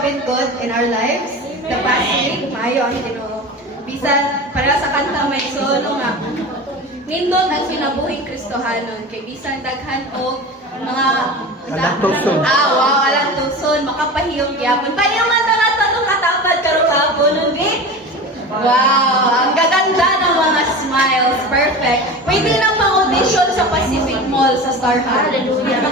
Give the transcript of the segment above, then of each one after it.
been good in our lives. The past week, maayo ang Ginoo. Bisan para sa kanta may solo nga. Nindot ang kinabuhing Kristohanon kay bisan daghan og mga Alang tuson. wow, alang tuson, makapahiyong gyapon. Payaman ta nato tong katawad karon hapon, ubi. Wow, ang gaganda ng mga smiles. Perfect. Pwede na pang-audition sa Pacific Mall sa Star Hunt. Hallelujah.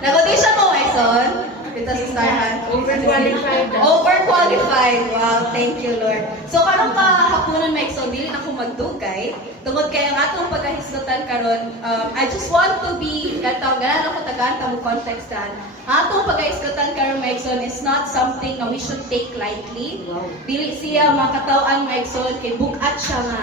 Nag-audition mo, Maison? Dito sa Star Hunt? Overqualified. Overqualified. Wow, thank you, Lord. So, karong kahaponan, Maison, dili na ko magdugay. Tungod kay ang atong pagkahisgutan karon, I just want to be, ganan ako tagaan mo contextan. Ang atong pagkahisgutan karon, Maison, is not something na we should take lightly. Dili siya makatawaan, Maison, kay bukat siya nga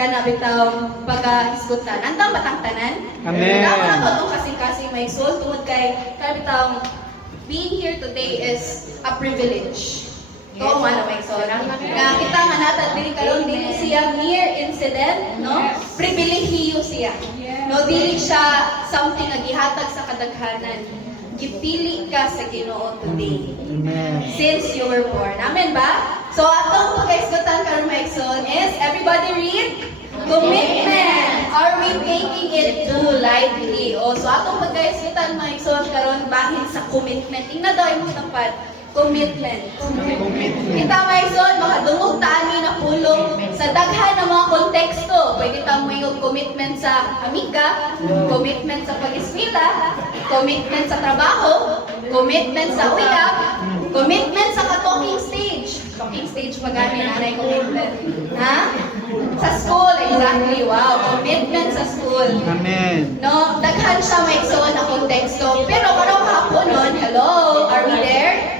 kana bitaw pagkahisgutan. Andang batang tanan? Amen. Dapat na itong kasing-kasing, Maison, tungod kay kana bitaw being here today is a privilege. Ito ang ano, Maison. Na kita nga natin din karon dili siya mere incident, no? Pribilehiyo siya. No, dili siya something na gihatag sa kadaghanan. Gipili ka sa Ginoo today. Amen. Since you were born. Amen ba? So atong pag-isgutan karon, Maison, is everybody read? Commitment. Are we taking it too lightly? O, so atong pag-isgutan, Maison, karon bahin sa commitment. Tingnan daw yung tapat. Commitment. Kita, Maison, makadungog taani na pulong sa daghan ng mga konteksto. Pwede tang may commitment sa amiga, commitment sa pag-eskwela, commitment sa trabaho, commitment sa uyab, commitment sa talking stage. Talking stage magani nanay commitment. Ha? Sa school, exactly. Wow, commitment sa school. Amen. No, daghan siya may igsoon na konteksto. Pero karong hapon nun, hello, are we there?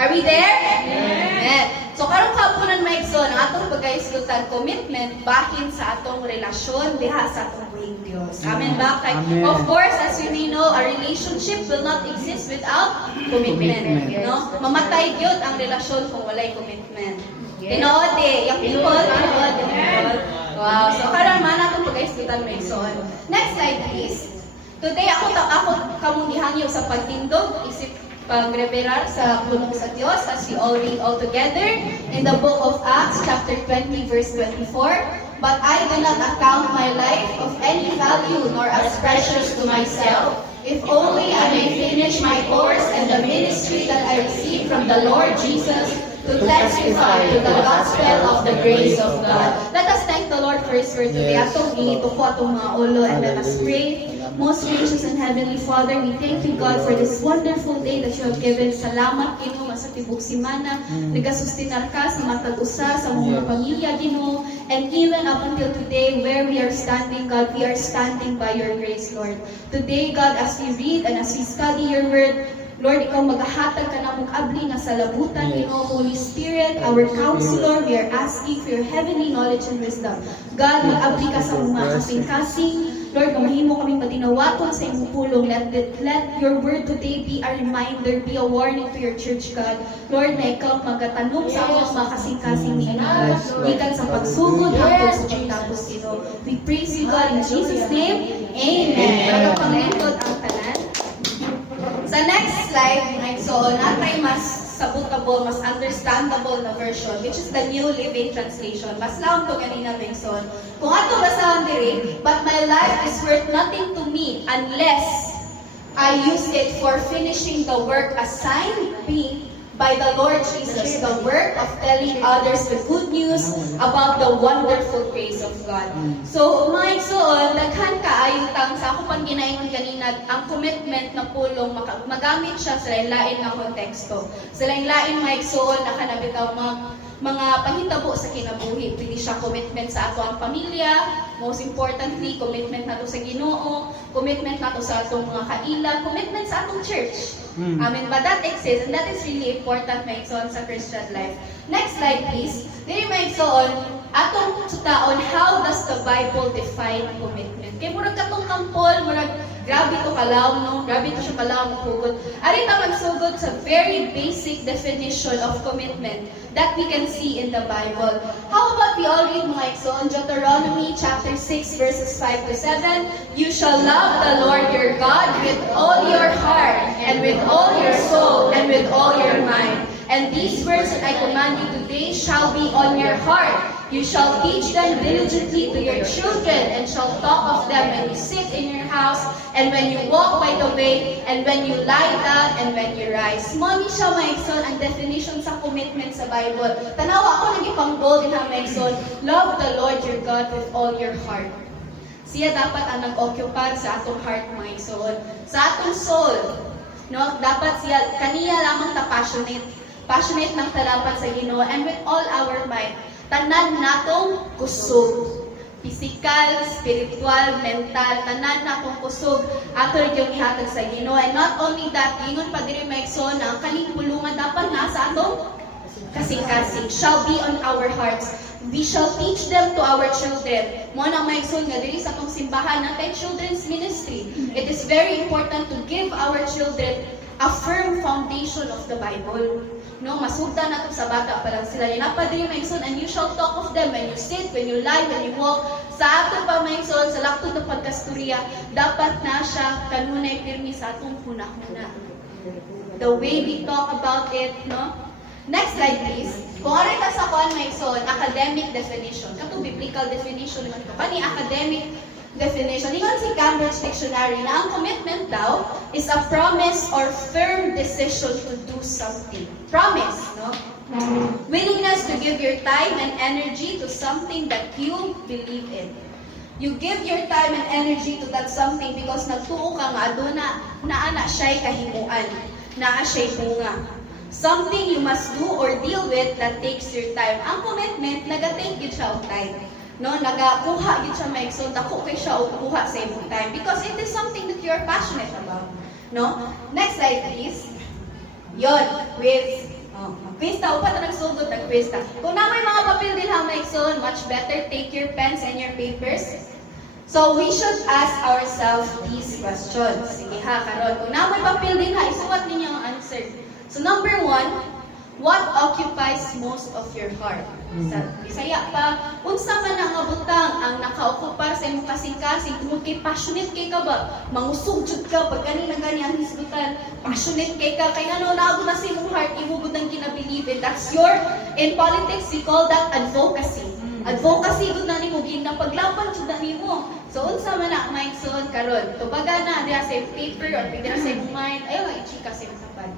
Are we there? Amen. So karong kapunan may igsoon, ang atong pagkaisgutan commitment bahin sa atong relasyon diha sa atong buhing Dios. Amen ba? Kay, Amen. of course, as we may know, a relationship will not exist without commitment. Commitment. No? Mamatay gyud ang relasyon kung walay commitment. Tinood eh. Yung people, tinood. Wow. So karon man atong pagkaisgutan may igsoon. Next slide please. Today ako kamong gihangyo sa pagtindog isip pagreverar sa pulong sa Diyos as we all read all together in the book of Acts chapter 20 verse 24. But I do not account my life of any value nor as precious to myself, if only I may finish my course and the ministry that I received from the Lord Jesus to testify to the gospel of the grace of God. Let us thank the Lord for His word today. Atong ginituko atong mga ulo and let us pray. Most gracious and heavenly Father, we thank you, God, for this wonderful day that you have given. Salamat, Ginoo, sa tibok simana. Nagasustinar ka sa matag usa sa mga pamilya, Ginoo. And even up until today, where we are standing, God, we are standing by your grace, Lord. Today, God, as we read and as we study your word, Lord, ikaw maghahatag ka na mong abli nga sa labutan, Ginoo, Holy Spirit, our counselor, we are asking for your heavenly knowledge and wisdom. God, mag-abli ka sa mga kasing-kasing. Lord, kung mahimo kami matinawaton sa imong pulong, let your word today be a reminder, be a warning to your church, God. Lord, na ikaw magatanom sa mga kasing-kasing ni God. Ikan sa pagsugod, hangtod sa pagtapos, Ginoo. We praise you, God, in Jesus' name. Amen. Pagkapanglingkod ang tanan. Sa next slide, so natay mas sabutable, mas understandable na version, which is the New Living Translation. Mas laon to ganina, Bengson. Kung ato basahan diri, but my life is worth nothing to me unless I use it for finishing the work assigned me by the Lord Jesus, the work of telling others the good news about the wonderful grace of God. So, mga igsoon, daghan kaayutang sa ako pang ginaingon kanina, ang commitment na pulong magamit siya sa lain-lain na konteksto. Sa lain-lain mga igsoon na kanabitaw mga pahitabo sa kinabuhi. Pwede siya commitment sa ato ang pamilya, most importantly, commitment nato sa Ginoo, commitment nato sa atong mga kaila, commitment sa atong church. Amen. But that exists and that is really important, maigsoon, sa Christian life. Next slide, please. Dili maigsoon, atong sutaon, how does the Bible define commitment? Kaya murag katong kampol, murag grabe to kalaw, no? Grabe to siya kalaw, mahugot. Ari ta magsugod sa very basic definition of commitment that we can see in the Bible. How about we all read mga igsoon, Deuteronomy chapter 6 verses 5 to 7. You shall love the Lord your God with all your heart and with all your soul and with all your mind. And these words that I command you today shall be on your heart. You shall teach them diligently to your children, and shall talk of them when you sit in your house, and when you walk by the way, and when you lie down, and when you rise. Mo ni siya maigsoon ang definition sa commitment sa Bible. Tanawa ako nagipang-goal din ang maigsoon. Love the Lord your God with all your heart. Siya dapat ang nag-occupy sa atong heart, maigsoon. Sa atong soul, no, dapat siya kaniya lamang ta passionate ng talapan sa Ginoo, and with all our might. Tanan natong kusog. Physical, spiritual, mental, tanan natong kusog ato yung ihatag sa Ginoo. And not only that, ingon pa diri maigsoon ang kaning pulungan dapat nasa atong kasing-kasing shall be on our hearts. We shall teach them to our children. Mo na maigsoon nga diri sa atong simbahan natay children's ministry. It is very important to give our children a firm foundation of the Bible. No, masugda na to sa bata pa lang sila. Napadiri maigsoon, and you shall talk of them when you sit, when you lie, when you walk. Sa ato pa maigsoon, sa laktod ng pagkasturya, dapat na siya kanunay pirmi sa atong hunahuna. The way we talk about it, no? Next slide, please. Kung aray ka sa kuan maigsoon, academic definition. Kato biblical definition naman to. Kani academic definition. Ingon si Cambridge Dictionary na ang commitment daw is a promise or firm decision to do something. Promise, no? Willingness to give your time and energy to something that you believe in. You give your time and energy to that something because nagtuo ka nga aduna naa siya'y kahimuan, naa siya'y bunga. Something you must do or deal with that takes your time. Ang commitment, naga-take yun siya of time. No, nagakuha gid siya maigsoon, dako kay siya og kuha sa imong time because it is something that you are passionate about. No? Next slide please. Yon, quiz. Oh, quiz ta upat na nagsugod ng quiz ta. Kung na may mga papel din ha maigsoon, much better take your pens and your papers. So we should ask ourselves these questions. Sige ha, karon. Kung na may papel din ha, isuwat ninyo ang answer. So number 1, what occupies most of your heart? Sa Bisaya pa, unsa man ang butang ang nakaokupar sa imong kasing-kasing, tungod kay passionate kay ka ba? Mangusog jud ka pag kanina gani ang hisgutan. Passionate kay ka kay ano naabot na sa imong heart, imugod ang kinabilib. That's your, in politics we call that advocacy. Advocacy gud na nimo ginapaglaban jud na nimo. So unsa man na maigsoon karon? Tubaga na diha sa paper or pwede na sa imong mind, ayo i-chika sa imong kapad.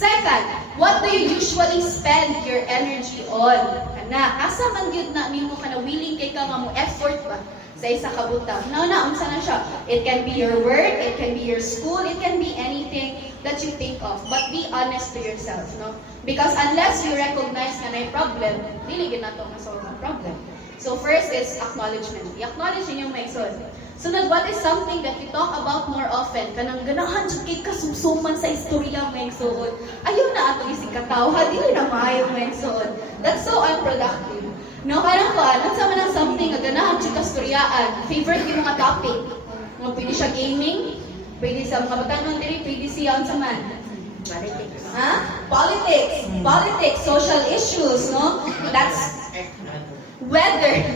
Second, what do you usually spend your energy on? Kana, asa man gyud na nimo kana willing kay ka nga mo effort ba sa isa ka butang? Unsa na siya? It can be your work, it can be your school, it can be anything that you think of. But be honest to yourself, no? Because unless you recognize nga na problem, dili gyud nato ma-solve ang problem. So first is acknowledgement. I-acknowledge ninyong maigsoon. Sunod, what is something that you talk about more often? Kanang ganahan jud kay kasumsuman sa istorya maigsoon. Ayaw na ato isig katawha, dili na maayo maigsoon. That's so unproductive. No, karang kuan, sa man ang something nga ganahan jud kastoryaan. Favorite yung mga topic. Nga pwede siya gaming, pwede sa mga batanon diri, pwede siya unsa man. Politics. Ha? Politics. Politics, social issues, no? That's weather.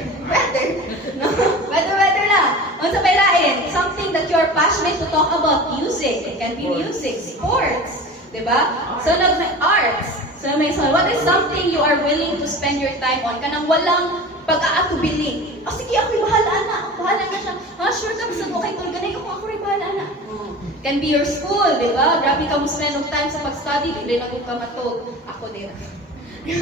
No? Weather lang. Unsa bay lain? Something that you are passionate to talk about. Music. It can be music. Sports. Diba? So, may arts. So, what is something you are willing to spend your time on? Kanang walang pag-aatubiling. Sige, ako'y bahala na. Bahala na siya. Sure ka, bisa ko kay Tulganay. Ako'y bahala na. Can be your school, diba? Grabe ka mo spend of time sa pag-study. Hindi na ka matog. Ako din. Di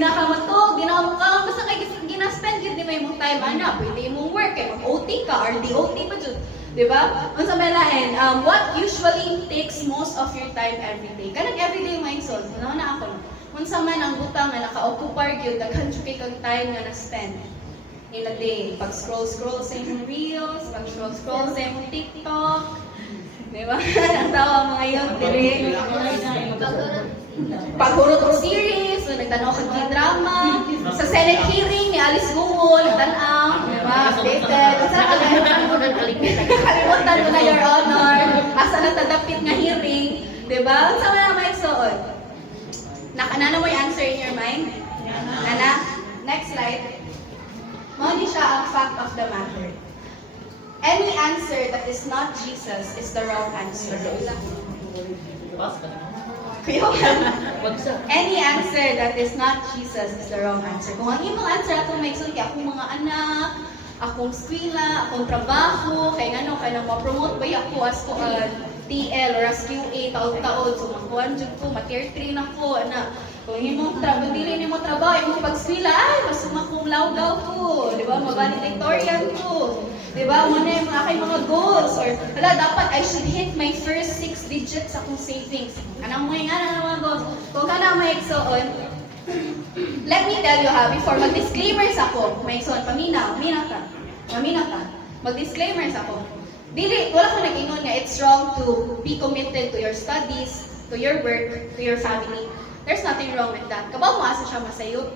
na ka matog, ginawa mo ka, basta kay gina-spend yun, di ba yung time, pwede mong work, mag-OT ka, or DOT pa dyan, di ba? Unsa may lain, what usually takes most of your time every day? Kanang everyday yung maigsoon, na ako, unsa man ang butang na naka-occupy yun, daghan kay kang time nga na-spend in a day, pag-scroll sa imong reels, pag-scroll sa imong TikTok, di ba? Ang tawa mga yun, dili. Paghurot og series, so nagtanaw kag drama, sa Senate hearing ni Alice Guo, nagtanaw, di ba? Updated. Unsa ka kalimutan mo na, Your Honor. Asa na tadapit nga hearing, di ba? Unsa man ang maigsoon? Nakanana mo yung answer in your mind? Nana? Next slide. Mao ni siya ang fact of the matter. Any answer that is not Jesus is the wrong answer. Kuya, any answer that is not Jesus is the wrong answer. Kung ang imong answer atong may sulti, akong mga anak, akong eskwela, akong trabaho, kay ngano, kay nang ma-promote ba ako as ko TL or as QA taon-taon, so makuhan dyan ko, ma-tier 3 na ko, ana. Kung imong dili nimo trabaho, imong pag-eskwela, ay, masuma kong laugaw ko, di ba, ma-valedictorian ko. Diba? Muna yung mga kay mga goals or wala, dapat I should hit my first 6 digits akong savings. Kanang mo yung mga goals. Kung ka na may exoon, let me tell you ha, before mag-disclaimers ako, may exoon, paminaw ka. Mag-disclaimers ako. Dili, wala ko nag-ingon nga it's wrong to be committed to your studies, to your work, to your family. There's nothing wrong with that. Kabaw mo asa siya masayop.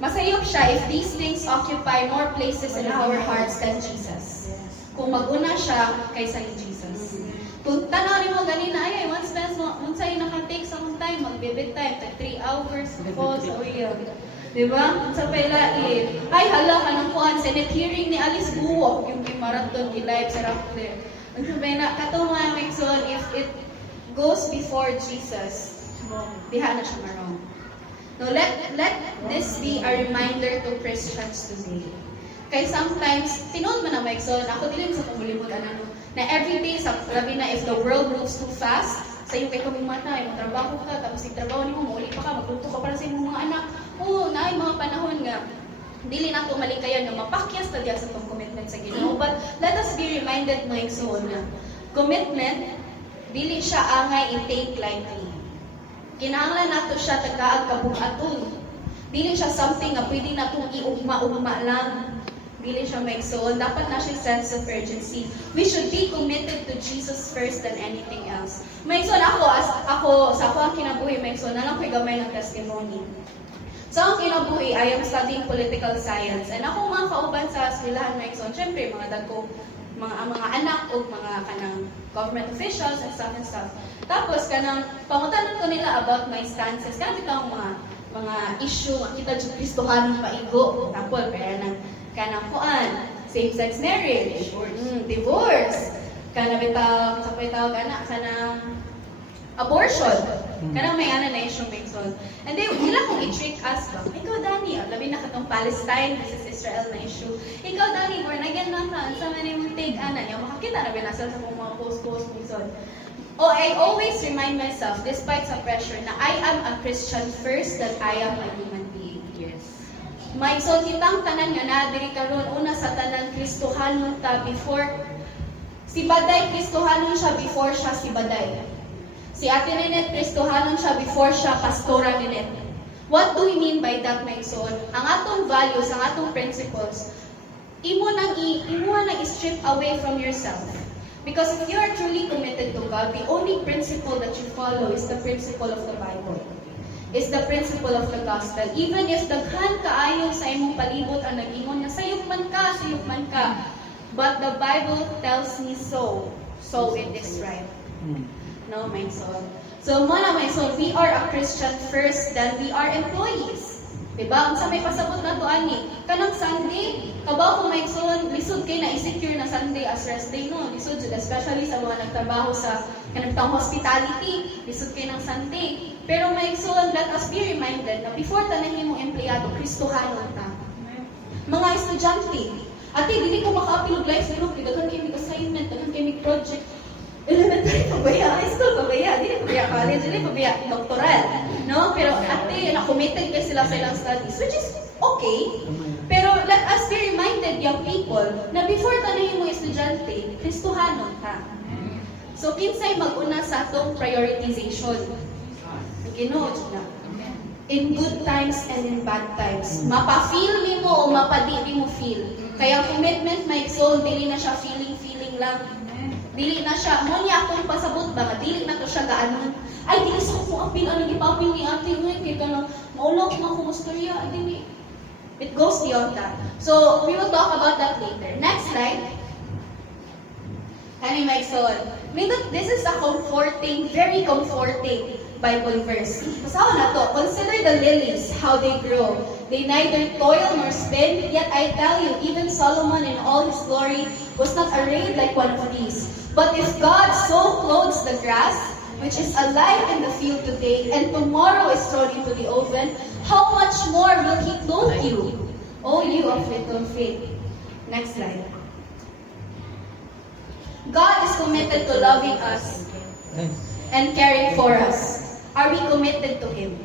Masayop siya if these things occupy more places in our hearts than Jesus. Kung mag-una siya kaysa ni Jesus. Kung tanaw mo ganina, ay, once sa'yo nakatake sa akong time, mag-bibit time, 3 hours, po sa uyo. Diba? Sa pala, ay, hala ka ng kuhan, Senate hearing ni Alice Buwok, yung marathon, live sa Raptor. Ang sabi na, katong mga Mexon, if it goes before Jesus, diha na siya marong. No, let this be a reminder to Christians today. Kaya sometimes, tinood man na Mexon, ako din sa kumulimutan na everyday, labi na if the world moves too fast, sa'yo kay kaming mata, yung trabaho ka, tapos yung trabaho niyo, mauli pa ka, magluto ka para sa inyong mga anak. Oo, na mga panahon nga, dili na ito malikayan na mapakyas na diya sa itong commitment sa Ginoo. But let us be reminded, Mexon, na commitment, dili siya angay i-take lightly. Kinahanglan nato siya tagaag kabuhaton. Dili siya something na pwede natong iugma-ugma lang. Dili siya Mexon. Dapat na siya sense of urgency. We should be committed to Jesus first than anything else. Mexon, ako sa ako ang kinabuhi, Mexon, na lang ko'y gamay ng testimony. Sa akong kinabuhi, I am studying political science. And ako mga kauban sa eskwelahan, Mexon, syempre, mga dagko, mga anak o mga kanang government officials and stuff. Tapos kanang pangutanan ko nila about my stances. Kanang bitang mga issue nga kita jud Kristohanon paigo. Tapos kaya kanang kuan, same-sex marriage, divorce. Kanang bitaw sa bitaw kanang abortion. Kanang may ana na issue Mexon. And then sila kung i-trick us ba? Ikaw Dani, labi na katong Palestine versus Israel na issue. Ikaw Dani, born again na ka, sa man yung take ana niya, makakita na binasal sa mga post Mexon. Oh, I always remind myself, despite sa pressure, na I am a Christian first than I am a human being. Yes. May so kitang tanan nga na diri karon una sa tanan Kristohanon ta before si Baday Kristohanon siya before siya si Baday. Si Ate Ninette Kristohanon siya before siya Pastora Ninette. What do we mean by that, Mexon? Ang atong values, ang atong principles, imo nang i-strip away from yourself. Because if you are truly committed to God, the only principle that you follow is the principle of the Bible. Is the principle of the gospel. Even if daghan kaayo sa imong palibot ang nag-ingon nga sayop man ka. But the Bible tells me so. So it is right. No, my soul. So, muna, my soul, we are a Christian first, then we are employees. Diba? Ang sa may pasabot na to, ani, kanang Sunday, kabaw kung may soul, lisod kayo na i-secure na Sunday as rest day, no? Lisod jud, especially sa mga nagtrabaho sa kanang hospitality, lisod kayo ng Sunday. Pero may soul, let us be reminded na before tanahin mong empleyado, Kristohanon ta. Mga estudyante, ate, dili ko maka-apilog life group, daghan kayo assignment, daghan kayo project. Elementary pabaya, high school pabaya, dili pabaya college, dili pabaya doctoral, no? Pero ate, na-committed kayo sila sa ilang studies, which is okay. Pero let us be reminded, young people, na before tanahin mo estudyante, Kristohanon ka. So, kinsay mag-una sa atong prioritization. Ginoo na. In good times and in bad times. Mapa-feel ni mo o mapa-di mo feel. Kaya commitment, my soul, dili na siya feeling lang. Dili na siya, mo niya akong pasabot ba, dili na to siya gaanon. Ay, dili sa kung apil, gipapil ni ate, kaya ka lang, maulog na akong istorya, dili. It goes beyond that. So, we will talk about that later. Next slide. My soul. This is a comforting, very comforting Bible verse. Basahan na to. Consider the lilies, how they grow. They neither toil nor spin, yet I tell you, even Solomon in all his glory was not arrayed like one of these. But if God so clothes the grass, which is alive in the field today, and tomorrow is thrown into the oven, how much more will He clothe you, O you of little faith? Next slide. God is committed to loving us and caring for us. Are we committed to Him?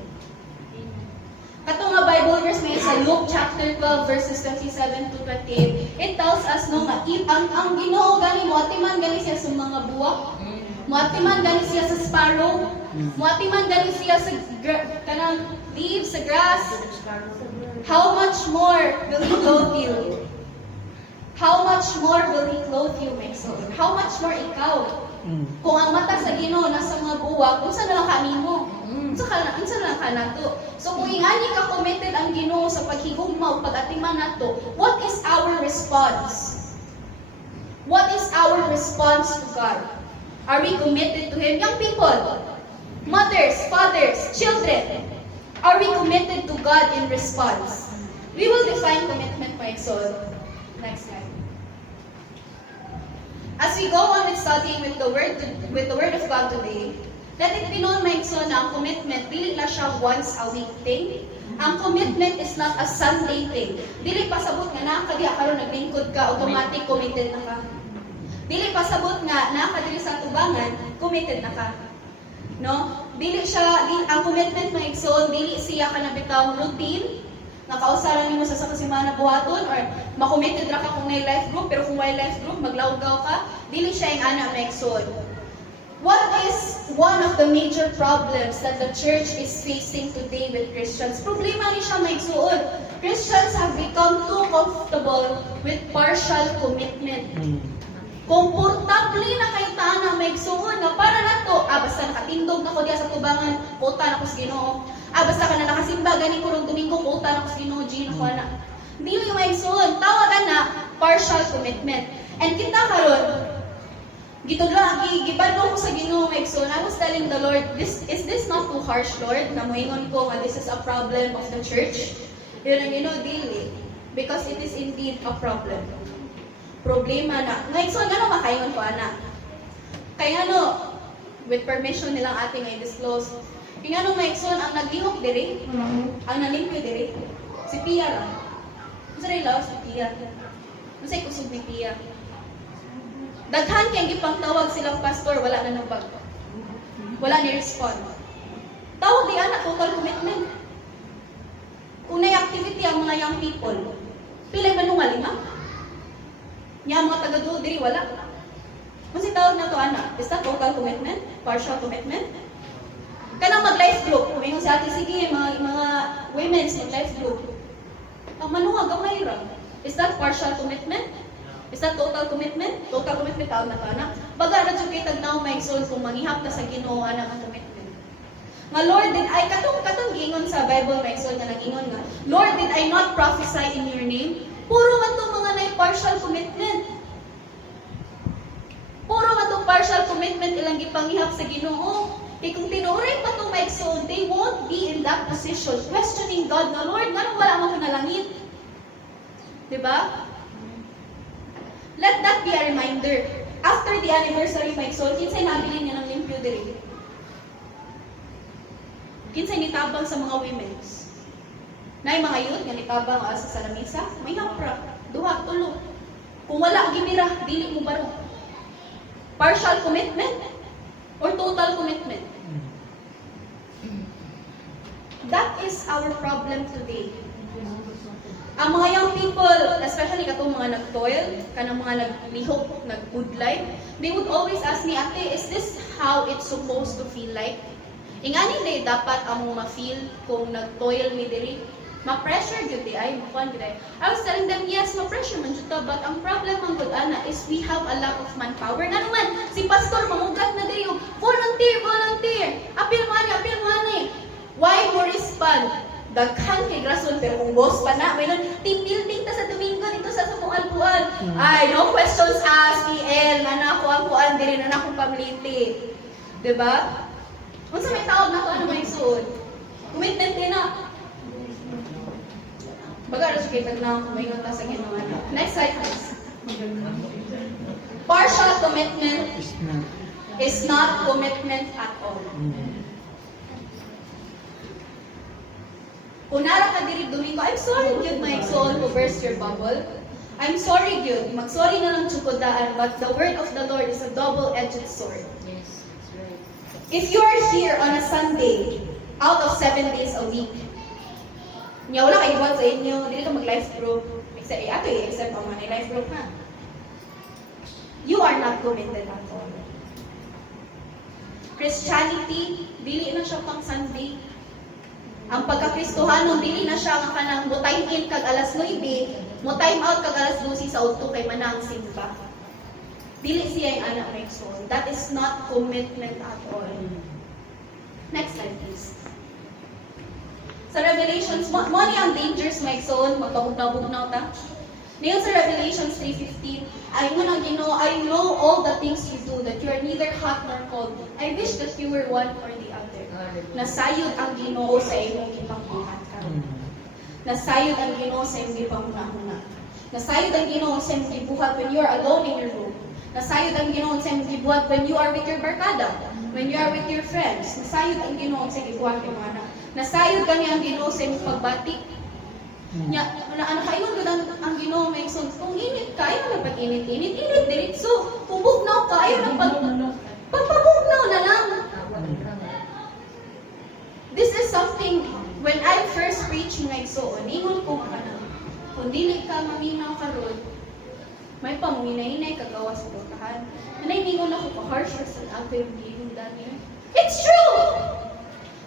Katong nga Bible verse may sa Luke chapter 12 verses 27 to 28, it tells us no nga ang Ginoo gani moatiman gani siya sa mga buwak, moatiman gani siya sa sparrow, moatiman gani siya sa kanang leaves sa grass. How much more will He clothe you? How much more will He clothe you, my soul? How much more ikaw? Kung ang mata sa Ginoo nasa mga buwak, unsa na lang kanimo? Unsa na lang kanato? So kung ingani ka committed ang Ginoo sa paghigugma ug pag-atiman nato, what is our response? What is our response to God? Are we committed to Him? Young people, mothers, fathers, children, are we committed to God in response? We will define commitment, my soul. Next slide. As we go on with studying with the word of God today, let it be known, my soul, na ang commitment, dili na siya once a week thing. Ang commitment is not a Sunday thing. Dili pasabot nga nakakadiya karon naglingkod ka, automatic committed na ka. Dili pasabot nga nakakadiri sa tubangan, committed na ka. No? Ang commitment, my soul, dili siya ka nabitaw routine, nakausaran nimo sa kasimana buhaton, or makommitted ra ka kung may life group, pero kung may life group, maglawgaw ka, dili siya yung ana, my soul. What is one of the major problems that the church is facing today with Christians? Problema ni siya, may suod. Christians have become too comfortable with partial commitment. Komportable na kay tana may suod na para nato, basta nakatindog na ko diya sa tubangan, kota na ko sa Ginoo. Basta ka na nakasimba, gani ko rong Domingo, kota na ko sa Ginoo, Gino ko na. Hindi yung may suod. Tawagan na partial commitment. And kita karon, gibadlo ko sa Ginoo, my soul. I was telling the Lord, is this not too harsh, Lord? Na moingon ko nga this is a problem of the church. Yun ang Ginoo, dili. Because it is indeed a problem. Problema na. My soul, gano'n makaingon ko, ana? Kaya ano, with permission nilang ating i-disclose, yung ano, my soul, ang naglihok diri, ang nalimpyo diri, si Pia lang. Ano sa law, si Pia? Ano sa ikusog ni Pia? Daghan kayang gipang tawag silang pastor, wala na nabag. Wala ni respond. Tawag di anak, total commitment. Kung na-activity ang mga young people, pilay man nung lima? Niya mga taga-duo diri, wala. Kung si tawag na to anak, is that total commitment? Partial commitment? Kanang mag-life group, kung yung si ate, sige, mga women's mag-life group. Ang manuha, gamay ra. Is that partial commitment? Is that total commitment? Total commitment taon na ka na. Baga na dyan kay tagnaw may soul kung manghihap ka sa Ginoo anak ang commitment. Nga Lord, did I, katong gingon sa Bible may soul na nag-ingon nga, Lord, did I not prophesy in your name? Puro man itong mga partial commitment. Puro man itong partial commitment ilang gipanghihap sa Ginoo. Kaya kung tinuray pa itong may soul, they won't be in that position, questioning God na, Lord, nga wala mo ko nalangit. Diba? Let that be a reminder. After the anniversary, my soul, kinsay nabilin niya ng limpyo diri. Kinsay nitabang sa mga women's. Na mga youth, nga nitabang sa salamisa, may hapra, duha, tulo. Kung wala, gimira, dili mo baro. Partial commitment or total commitment? That is our problem today. Ang mga young people, especially katong mga nag-toil, kanang mga naglihok, nag-budlay, they would always ask me, Ate, is this how it's supposed to feel like? Ingani day dapat among ma-feel kung nag-toil mi diri? Ma-pressure gyud di ay, makuan gyud ay. I was telling them, yes, ma-pressure man jud ta, but ang problem man gud ana is we have a lack of manpower. Nga naman, si pastor mangugat na diri og volunteer. Apil mo ani. Why mo respond? Daghan kay grason, pero kung boss pa na, may nun, team building ta sa Domingo dito sa Alpual. Ay, no questions asked, PL, nga na ako ang kuan diri na akong pamiliti. Diba? Kung sa may tawag na to, ano may suod? Commitment din na. Baga, rin kita na may nota sa ginawa na. Next slide, please. Partial commitment is not commitment at all. Kung nara ka diri Domingo, I'm sorry, Gyud, my soul, to burst your bubble. I'm sorry, Gyud. Mag-sorry na lang chukudaan, but the word of the Lord is a double-edged sword. Yes, that's right. If you are here on a Sunday, out of 7 days a week, niya wala kayo buwan sa inyo, dili ka mag-life group, except ang mga life group ha. You are not committed at all. Christianity, dili na siya pang Sunday. Ang pagka-Kristohanon, dili na siya nga kanang mo time in kag alas 9, mo time out kag alas 12 sa udto kay manang simba. Dili siya yung anak ng soul. That is not commitment at all. Next slide, please. Sa Revelations, mo ni ang dangers, my soul, magpabugnaw-bugnaw ta. Ngayon sa Revelations 3:15, I know all the things you do, that you are neither hot nor cold. I wish that you were one or the other. Nasayod ang Ginoo sa imong gipangbuhat karon. Nasayod ang Ginoo sa imong gipanghuna-huna. Nasayod ang Ginoo sa imong gibuhat when you are alone in your room. Nasayod ang Ginoo sa imong gibuhat when you are with your barkada, when you are with your friends. Nasayod ang Ginoo sa gibuhat kay mga anak. Nasayod kani ang Ginoo sa imong pagbati. Nya, ano kayo ang Ginoo may son. Kung init ka, ayaw na pag-init-init, init diretso. Kung bugnaw ka, ayaw na pagpabugnaw na lang. This is something, when I first preached my soul, ingon ko ka na, kung dili ka maminaw karon, may pamuhinay-hinay kagawa sa botahan. Nanay-ningon ako ka-harsh sa ato yung gilong dami. It's true!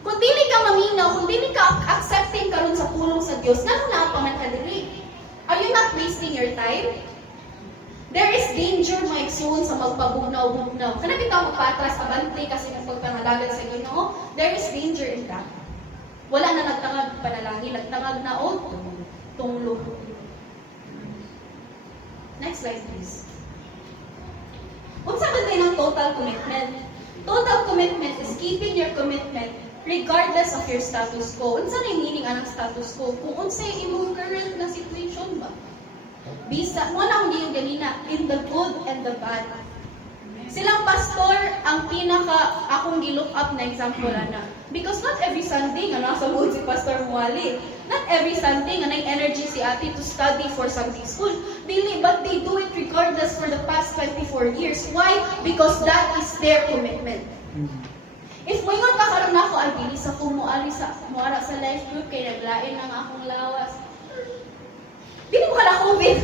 Kung dili ka maminaw, kung dili ka accepting karon sa pulong sa Dios, nang napaman ka dili? Are you not wasting your time? There is danger, my soul, sa magpabugnaw-bugnaw. Kana bitaw magpatras, abante kasi ng pagpangalagan sa Ginoo. There is danger in that. Wala na nagtangag panalangin, nagtangag na o tunglo. Next slide, please. Unsa man tayo ng total commitment? Total commitment is keeping your commitment regardless of your status quo. Unsa na yung meaning anang status quo? Kung unsa yung imong current na situation ba? Bisa, mo na akong ganina, in the good and the bad. Silang pastor, ang pinaka akong gilook up na example na. Because not every Sunday nga nasa mood si Pastor Muali. Not every Sunday nga nang energy si ate to study for Sunday school. Dili, but they do it regardless for the past 24 years. Why? Because that is their commitment. If mo ingon ka karon nako ay bilis ako muara sa life group kay naglain ang akong lawas. Dili mo ka na COVID.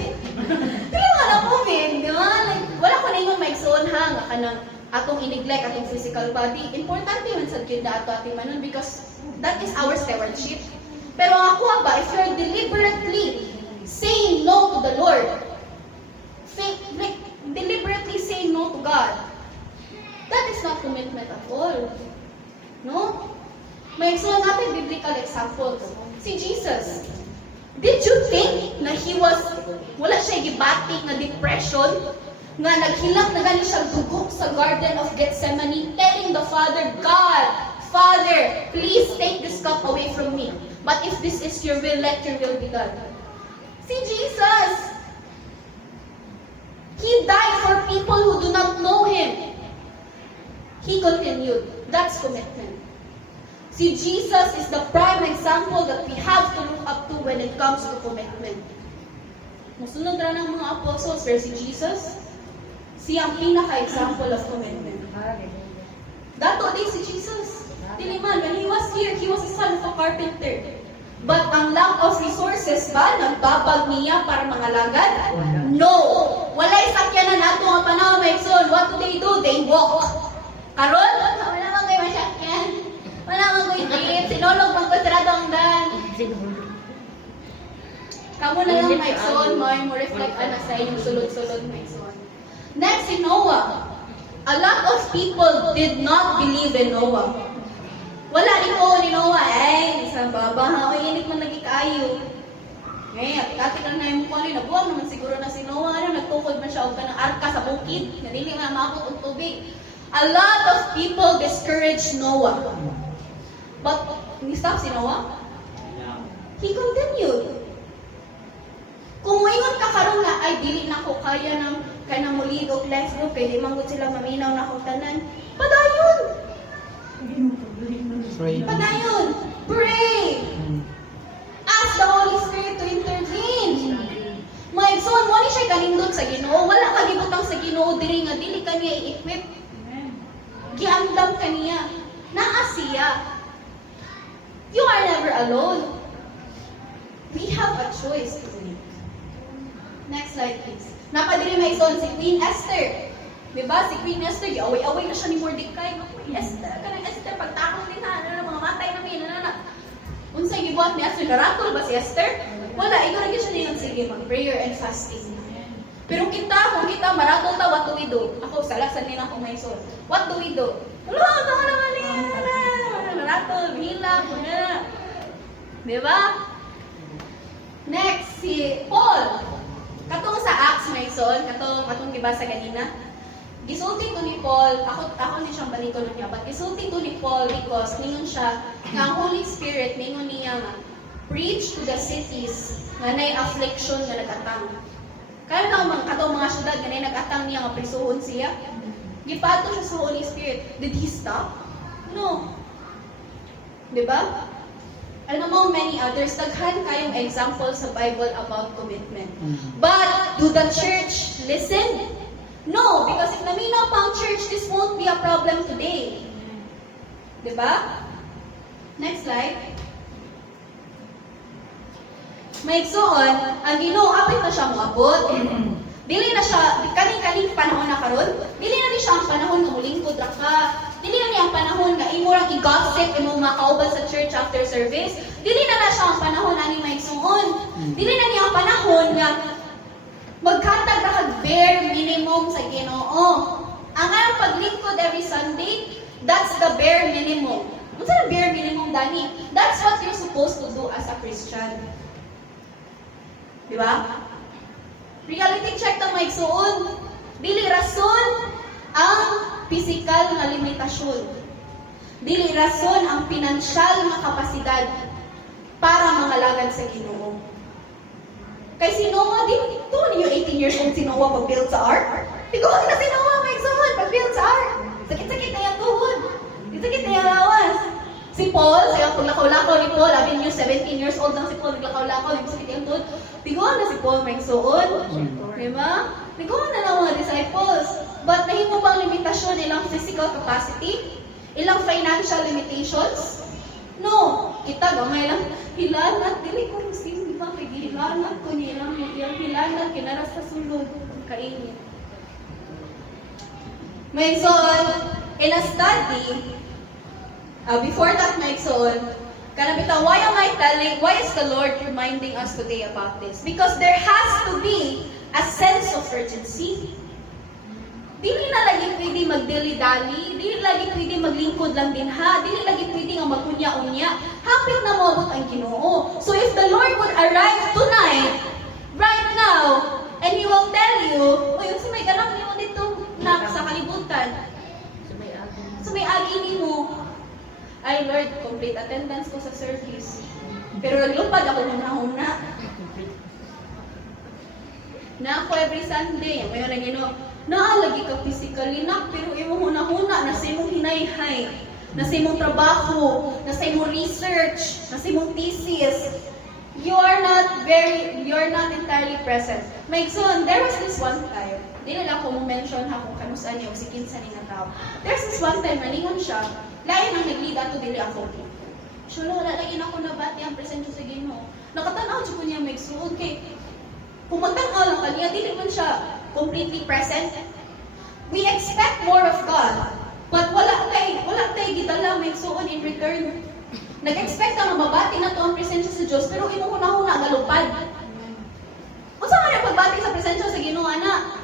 Dili mo ka na COVID, di ba? Like, wala ko na ingon maigsoon ha nga kanang atong i-neglect atong physical body. Importante man sa gyud na ato ating manon because that is our stewardship. Pero ako ba, if you're deliberately saying no to the Lord, deliberately saying no to God, that is not commitment at all. No? May so natin biblical example. Si Jesus. Did you think na wala siya gibatik na depression? Nga naghilak na gani siya dugok sa Garden of Gethsemane, telling the Father, God, Father, please take this cup away from me. But if this is your will, let your will be done. Si Jesus, He died for people who do not know Him. He continued. That's commitment. Si Jesus is the prime example that we have to look up to when it comes to commitment. Musunod ra ng mga apostles, pero si Jesus, siya ang pinaka-example of commitment. Dato din si Jesus. Tiniman, when He was here, He was a son of a carpenter. But ang lack of resources ba, nagbabag niya para mangalagad? No! Walay sakyanan ato ang panahon, my son. What do? They walk. Karon, wala man kayo masakyan. Wala man kayo jeep. Sinolog man ko sa ang dan. Kamu na lang, my son, mo reflect na sa inyong sulod-sulod, my son. Next, si Noah. A lot of people did not believe in Noah. Wala ni Noah, sa babaha, o init man lagi kaayo. Ngayon, kati lang na yung mukha nila, nabuwag naman siguro na si Noah, nagtukod man siya o ka ng arka sa bukid, na dili nga makot ang tubig. A lot of people discouraged Noah. But, hindi stop si Noah? He continued. Kung ingon ka karon nga, ay dili na ko kaya ng kaya na muli o life group, kaya di manggod sila maminaw na akong tanan. Padayon! Pray. Padayon! Pray! Ask the Holy Spirit to intervene. My son, wala siya kanindot sa Ginoo. Wala ka gibutang sa Ginoo diri nga dili ka niya i-equip. Giandam ka niya. Naa siya. You are never alone. We have a choice to make. Next slide, please. Napadiri may son si Queen Esther. Diba? Si Queen Esther, away-away na siya ni Mordecai. Queen Esther, kanang Esther, pagtakong din na, mga matay namin, unsay gibuhat ni Esther, naratol ba si Esther? Wala, ikaw lagi siya niyan, sige, mag-prayer and fasting. Pero kung kita, maratol ta, what do we do? Ako, salasan din ako may son. What do we do? Wala, naratol, hilap, diba? Next, si Paul. Katong sa Acts may son, katong gibasa ganina. Gisulti ko ni Paul, ako ni siyang baliton niya, but gisulti ko ni Paul because ningon siya nga ang Holy Spirit ningon niya nga preach to the cities nga nay affliction nga nagatang. Kaya na mga katong mga syudad nga nay nagatang niya nga prisuhon siya. Gipato siya sa Holy Spirit. Did he stop? No. Diba? Alam mo, many others, daghan kayong example sa Bible about commitment. But, do the church listen? No, because if naminaw pa ang church, this won't be a problem today. Diba? Next slide. Maigsoon, ang Ginoo apit na siya moabot. Dili na siya, kaning panahon na karon, dili na ni siya ang panahon nga mulingkod ra ka. Dili na niya ang panahon nga imo rang i-gossip imo mga kauban sa church after service. Dili na siya ang panahon ani maigsoon. Dili na niya ang panahon nga maghatag ra kag bare minimum sa Ginoo. Ang ang paglingkod every Sunday, that's the bare minimum. Unsa na bare minimum dani? That's what you're supposed to do as a Christian. Di ba? Reality check ta maigsuon. Dili rason ang physical nga limitasyon. Dili rason ang pinansyal nga kapasidad para mangalagad sa Ginoo. Kay si Noah, dito niyo 18 years old si Noah pag-build sa ark. Tiguan na si Noah maigsuon pag-build sa ark. Sakit-sakit na yung tuhod. Sakit na yung lawas. Si Paul, sa paglakaw-lakaw ni Paul, abin niyo 17 years old lang si Paul, naglakaw-lakaw, yung sakit yung tuhod. Tiguan na si Paul maigsuon. Diba? Tiguan na lang mga disciples. But nahimo bang limitasyon ilang physical capacity? Ilang financial limitations? No. Kita gamay lang. Hilanat, dili ko musim, diba? Kaya hilanat ko niya lang. Yung hilanat, kinaras sa sulod. Kainit. Maigsoon, in a study, before that maigsoon, kanabita, why is the Lord reminding us today about this? Because there has to be a sense of urgency. Dili na lagi pwede magdili-dali, dili lagi pwede maglingkod lang din ha, dili lagi pwede nga magunya-unya. Hapit na moabot ang Ginoo. So if the Lord would arrive tonight, right now, and He will tell you, uy, sa may ganap niyo dito na sa kalibutan. So may agi ni mo, ay Lord, complete attendance ko sa service. Pero naglupad ako huna-huna. Na ako every Sunday, yung mayon na Ginoo, naalagi ka physically na, pero imo huna-huna, nasa imong hinayhay, nasa imong trabaho, nasa imong research, nasa imong thesis. You're not entirely present. Maigsoon, there was this one time, di na lang ko mention ha kung kanusan niyo, si kinsa ni nga tao. There's this one time, malingon siya, lain ang nag-lead ato dili ako. So, wala lagi na ako nabati ang presensya sa Ginoo. Nakatanaw siya ko niya maigsoon kay pumatang lang kaniya, dili man siya completely present. We expect more of God, but wala tay gidala maigsuon in return. Nag-expect nga mabati na to ang presensya sa Dios, pero imo huna-huna nga lupad. Unsa man ang pagbati sa presensya sa Ginoo ana?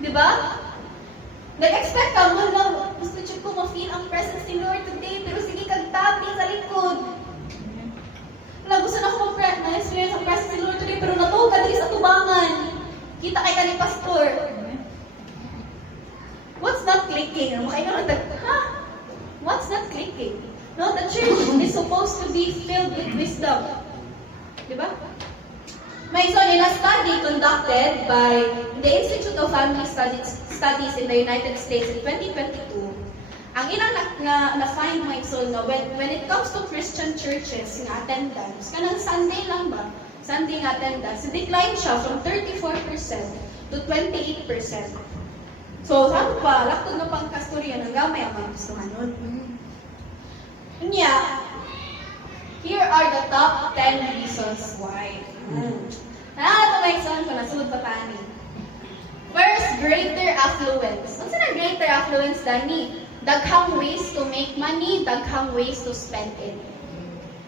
Di ba? Nag-expect ka, gusto ko ma-feel ang presence ni Lord today, pero sige kag tabi sa likod. Wala, gusto na ako ma-experience ang presence ni Lord today, pero natuwa ka dili sa tubangan. Kita kay ka ni pastor. What's not clicking? What's not clicking? No, the church is supposed to be filled with wisdom. Diba? May so in a study conducted by the Institute of Family Studies in the United States in 2022, ang ilang na-find mo so no, when it comes to Christian churches nga attendance, kanang Sunday lang ba? Sunday nga attendance, decline siya from 34% to 28%. So, saan pa? Laktod na pangkastorya, nanggamay ang mga gustuhan nun. Yeah. Here are the top 10 reasons why. Nakakatumaikson ko na sud pa tani. First, greater affluence. Ano na greater affluence, Dani? Daghang ways to make money, daghang ways to spend it.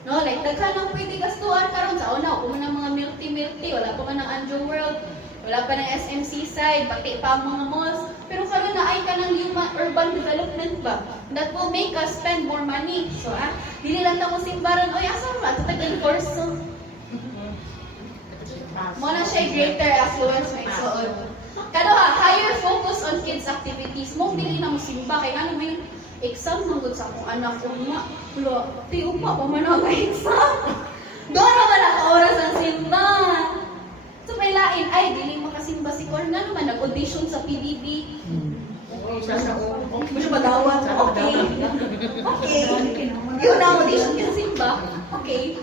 No, like daghang ang pwede gastuan karon sa una, kung ng mga multi, wala pa man ng Anjo World, wala pa ng SMC side, pati pa ang mga malls. Pero karon na ay ka ng urban development ba? That will make us spend more money. So, dili lang ta mo simbaran, oy, asa ba? Tatagal course. Mo na siya greater affluence may soon. Kano higher focus on kids activities. Mong dili na mo simba kay ano may exam man gud sa akong anak ko nga. Lo, ti upa pa man ang exam. Doon naman ang oras ang simba. So may lain ay dili makasimba si Cor nga naman nag-audition sa PBB. Mo siya madawat. Okay. Yun na audition ka simba. Okay.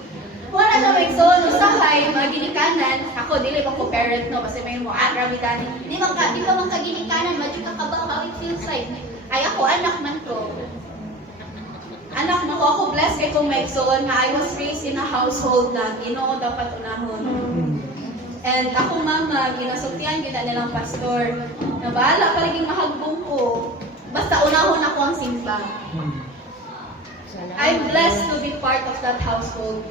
Wala na may son, usahay, mga ginikanan, ako, dili ba ko parent, no, kasi may mga grabe dani. Di ba man ka ginikanan, madyo ka kabaw, how it feels like. Ay ako, anak man ko. Anak na ko, ako blessed kay kong may son, nga I was raised in a household na, ginoo dapat unahon. And ako mama, ginasuktihan kita nilang pastor, na bahala paliging mahagbong ko, basta unahon ako ang simba. I'm blessed to be part of that household.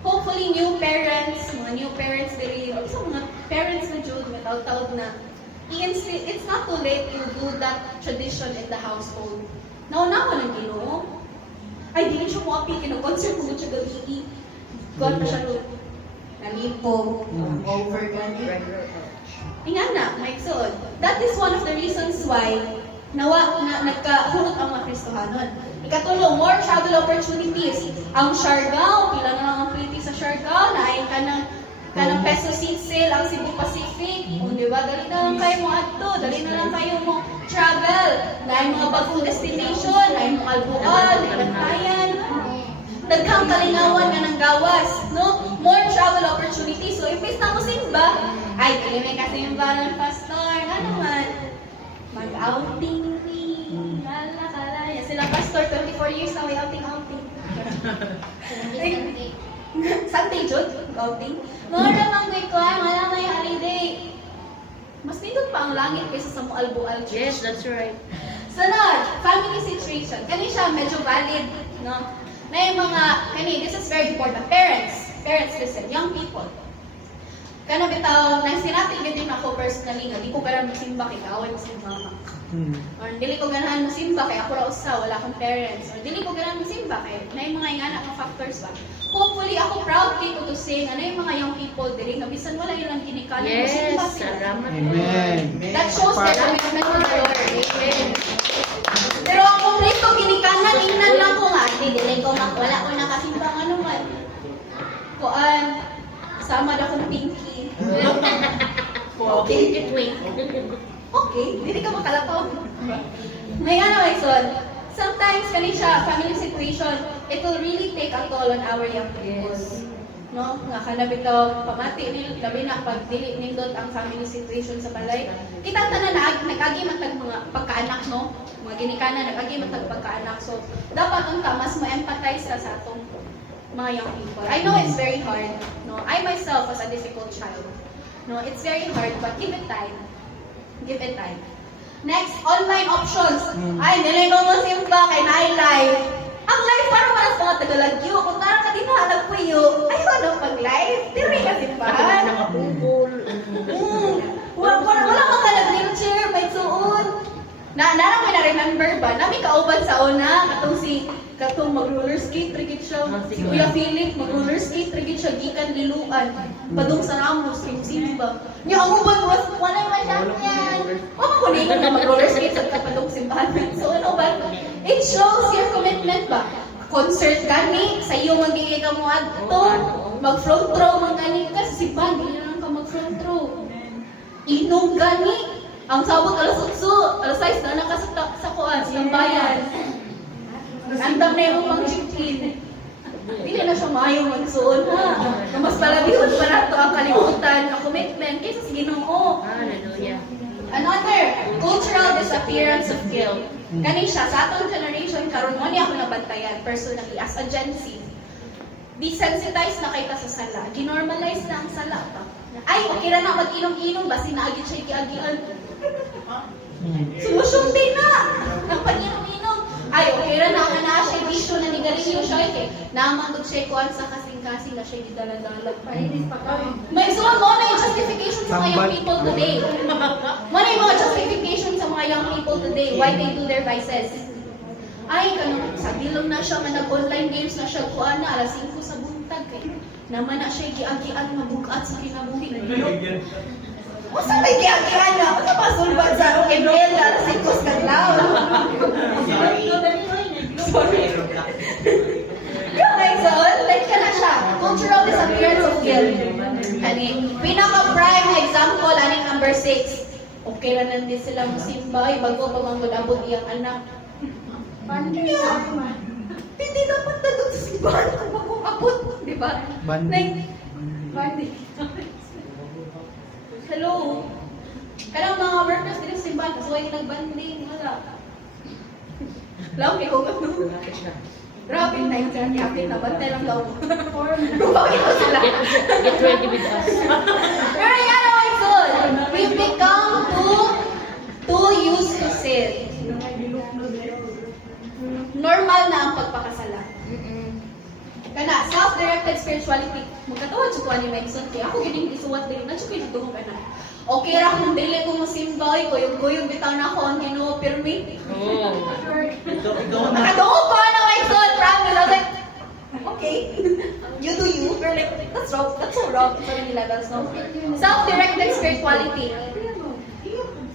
Hopefully, mga new parents dili, o sa mga parents na Jude, matawag na, it's not too late to do that tradition in the household. Nauna ko ng Ginoo. Ay, dili siya mo api, kino-concert mo siya gabi. Gawin pa siya doon. Nalipo, over ganyan. Ingan na, Mike Sood. That is one of the reasons why nagkahulot ang mga Kristohanon. Ikatulong, more travel opportunities. Ang Siargao, pila na lang ang pretty sa Siargao, naayon ka ng peso seat sale ang Cebu Pacific. Kung di ba, dali na lang kayo mo adto, dali na lang kayo mo travel. Naayon mga bagong destination, naayon mga Albual, Bantayan. Daghang kalingawan nga ng gawas, no? More travel opportunities. So, imbes na mo simba, ay, dili may kasi yung baron pastor, ano man? Mag-outing kalaya. Sila pastor, 24 years na may outing. Sunday, Jud, outing. Mga ramang may kuha, wala may holiday. Mas nindot pa ang langit kaysa sa Mualbual. Yes, that's right. Sunod, family situation. Kani siya medyo valid, no? Na yung mga, this is very important. Parents listen, young people. Kana bitaw, nang sinatil ganyan ako personally nga, di ko ganahan magsimba kay kaaway mo si mama. Or dili ko ganahan magsimba kay ako ra usa, wala akong parents. Or dili ko ganahan magsimba kay na yung mga ingana nga factors ba. Hopefully ako proud kay ko to say nga na yung mga young people dili nga bisan wala ilang ginikanan magsimba Yes, sila. salamat. Amen. That shows their commitment to the Lord. Amen. Pero kung dito ginikanan, ingnan lang ko nga, dili ko wala ko nakasimba ano man. Kuan, sama na kong pinky. Twink, twink. Okay, hindi ka makalapaw. May may son. Sometimes, kani siya, family situation, it will really take a toll on our young people. Yes. No? Nga kanabit daw, pamati nila, labi na pag dili nindot ang family situation sa balay. Kita tanan na nag-agi matag mga pagkaanak, no? Mga ginikanan, nag-agi matag pagkaanak. So, dapat unta, mas ma-empathize ka sa atong mga young people. I know it's very hard. No, I myself was a difficult child. No, it's very hard, but give it time. Give it time. Next, online options. Ay, nilay ko mo simba kay nai-live. Ang live para para sa mga tagalagyo. Kung tara ka din na puyo, ay ano pag-live? Diri ka simbahan. Nakabubol. Wala ka nag-wheelchair, may suon. Nara ko na-remember ba? Nami kauban sa una, katong mag-roller skate, trigit siya. Si Kuya Philip, mag-roller skate, trigit siya, gikan liluan. Padung sa Ramos, kay Simba. Niya, ang uban was, wala yan. Ko na yun na mag-roller skate sa padung simbahan. So ano ba? It shows your commitment ba? Concert ka ni, sa iyo magiging ka mo adto. Mag-front row, magaling ka sa simbahan, hindi na lang ka mag-front row. Inom gani. Ang sabot alas 8, alas 6 na sa kuan, sa bayan. Andam na yung mga chikin. Hindi na siya maayo magsuon ha. Mas palabihon pa na ito ang kalimutan, ang commitment, kaysa sa Ginoo. Hallelujah. Another, cultural disappearance of guilt. Kani siya, sa atong generation, karon mo niya ako nabantayan, personally, as a Gen Z. Desensitize na kayo sa sala. Ginormalize na ang sala pa. Ay, okay na mag-inom-inom, basi naagit siya ikiagian. Solusyon din na! Ang pag-inom-inom. Ay, okay na nga siya, bisyo na nigarilyo siya, okay. Naamang siya kuhan sa kasing-kasing na siya didala-dala. Painis pa ka. May suwan mo na yung justification sa mga young people today. Mo na yung mga justification sa mga young people today, why they do their vices. Ay, kanong sabi lang na siya, nag-online games na siya, kuha na, alas 5 sa buntag. Naman na siya, giagian, mabukat sa kinabuhi. O sa may giagian na? O sa pasulbat sa ML, alas 5 sa kadlaw. Sorry. Okay, so, like ka na siya. Cultural disappearance of guilt. Ani, pinaka-prime example, ani number 6. Okay na nandun sila musimba, bago pa manggulabot iyang anak. Hindi dapat na doon sa simbahan kung mag-abot, di ba? Bandi. Bandi. Hello? Kanang mga workers dito sa simbahan, kasi wala nagbanding, wala. Lang, kaya kung ano. Grabe, time sa happy na, bantay lang daw. Rupagin ko sila. Get ready with us. Pero yan ang my soul. We become too used to sin. Normal na ang pagpakasala. Kana, self-directed spirituality. Magkatawad siya ko ni Mason. Kaya ako gining isuwat din. Nadyo ko yung tungkol ka na. Okay ra kung dili ko musimbay, kuyog-kuyog bitaw na ako ang Ginoo pirmi. Nakadungo ko na Mason, promise. I was like, okay, you do you. Pero like, that's wrong. That's so wrong. So many levels, no? Self-directed spirituality.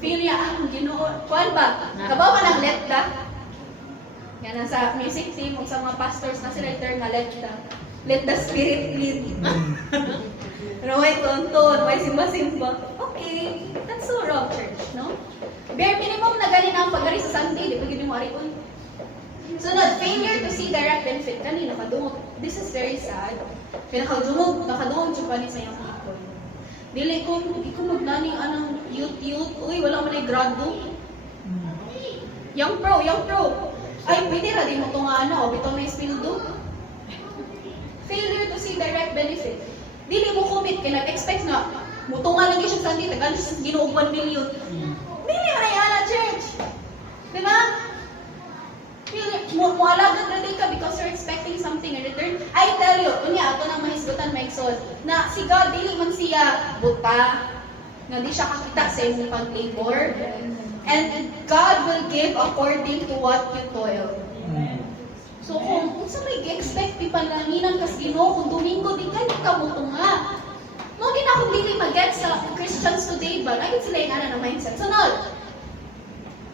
Feel niya, ang Ginoo. Kuan ba? Kabaw ka ng letda? Yan ang sa music team, sa mga pastors na sila term na let the spirit lead. Pero may tonton, may simba-simba. Okay, that's so wrong, church, no? Bare minimum na galing ang pag-ari sa Sunday, di ba gini mo arikon? Sunod, failure to see direct benefit. Kanina, nakadungog. This is very sad. Nakadungog siya pa sa iyong people. Dili ko magnaning anong youth, uy, wala mo na yung grado. Young pro. Ay, pwede na di mo ito nga o bitaw na ispildo. Failure to see direct benefit. Dili mo commit, kaya nag-expect na, mutunga lang siya sa Sunday, tagaan siya sa Ginoo 1 million. Dili mo na yan, church. Diba? Mualagad na din ka because you're expecting something in return. I tell you, kunya, ato nang mahisgutan, Maikson, na si God, dili man siya buta, nga di siya kakita sa imong pag-labor. And God will give according to what you toil. So kung sa may expect ipanlanginan kas Ginoo kung Domingo di ka mutunga. No din ako dili mag-get sa Christians today ba? Ayun sila yung na mindset. Sunod.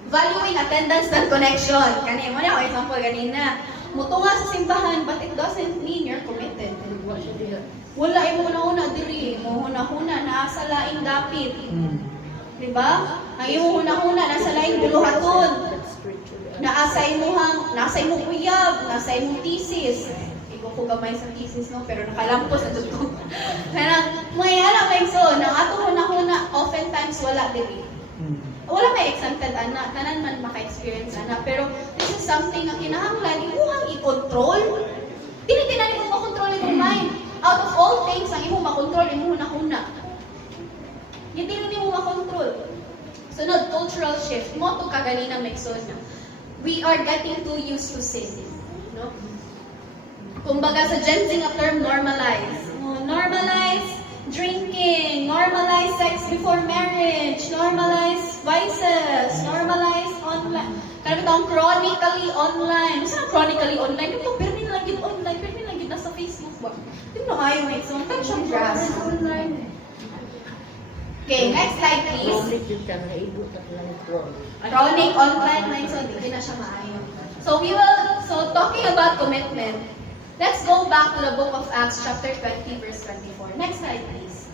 Valuing attendance and connection. Kani mo na ako example ganina. Mutunga sa simbahan but it doesn't mean you're committed. Wala imo una diri, mo huna-huna naa sa laing dapit. Diba? Ang iyong huna-huna, nasa laing buluhaton. Nasa imong uyab, nasa imong thesis. Igo ko gamay sa thesis, no? Pero nakalampos na dito. Kaya, may alam, Maikson, ang ato huna-huna, oftentimes wala dili. Wala may exempted, ana. Tanan man maka-experience, ana. Pero, this is something na kinahanglan, imuhang i-control. Tinitingnan mo makontrol yung mind. Out of all things, ang imo makontrol, imo huna-huna. Hindi mo makontrol. Sunod, cultural shift. Mo ito kaganina, Maikson. We are getting too used to sin. No? Kumbaga sa Gen Z nga term, normalize. Normalize drinking, normalize sex before marriage, normalize vices, normalize online. Kaya ito ang chronically online. Saan chronically online? Ito, pero nilagid online, pero nilagid na sa Facebook ba? Ito na kayo, Maikson. Touch yung grass. Okay, next slide please. Chronic online, so hindi na siya maayo. So talking about commitment, Let's go back to the book of Acts chapter 20 verse 24. Next slide please.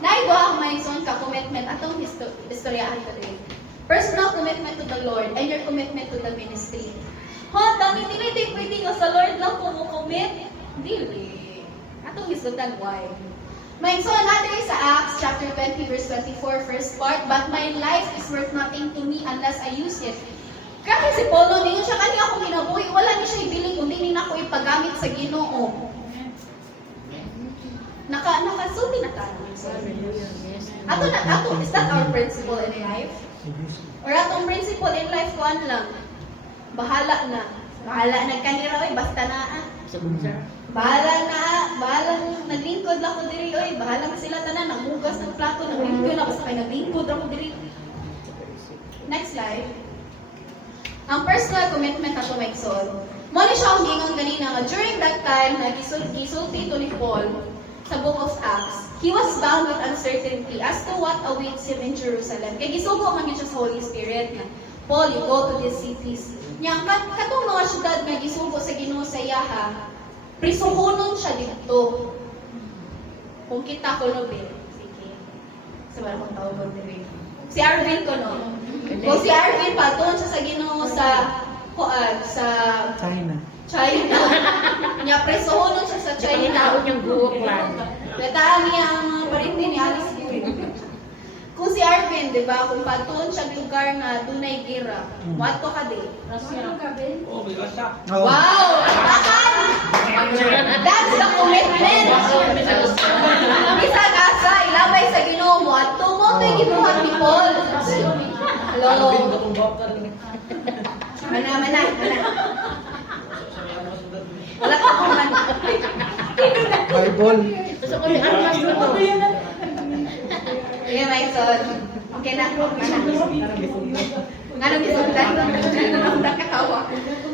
Naigo ang may son ka commitment atong istoryahan today. Personal commitment to the Lord and your commitment to the ministry. Dami hindi pwede nga sa Lord lang kung commit. Dili. Atong hisudan why? May son natin sa Acts chapter 20 verse 24 first part, but my life is worth nothing to me unless I use it. Grabe si Paulo, hindi siya kanya akong kinabuhi. Wala ni siya ibiling kung hindi na ako ipagamit sa Ginoo. Nakasulti na tayo. Is that our principle in life? Or atong principle in life ko ano lang? Bahala na. Bahala na kanira, oy, basta na. Bahala naglingkod lang ko diri, oy, bahala na sila tanan, naghugas ng plato, naglingkod na, basta kayo naglingkod ako diri. Next slide. Ang personal commitment na tumaigsoon. Muna siya ang gingon ganina nga during that time na gisulti to ni Paul sa book of Acts, he was bound with uncertainty as to what awaits him in Jerusalem. Kaya gisugo man siya sa Holy Spirit nga, Paul, you go to these cities. Nya katong mga syudad nga gisugo sa Ginoo sa iyaha, prisuhonon siya dito. Kung kita ko no be, sige. Sa wala kong tawag ko dire. Si Arvin ko no. Kung si Arvin pa doon siya sa Ginoo sa China. Nya prisuhonon siya sa China. Yung buhok lang. Nataan niya ang parente ni Alice Guri. Kung si Arvin, di ba, kung patuon siya lugar na dunay gira, wato ka di. Oh, may lasa. Wow! That's the commitment! Ang isang asa, ilabay sa Ginoo mo at tumotoy gibuhat ni Paul. Hello? Mana. Wala ka kung man. Bible. Gusto ko yung armas mo. Sige, Maison. Okay na. Anong isundan? Anong nakakawa?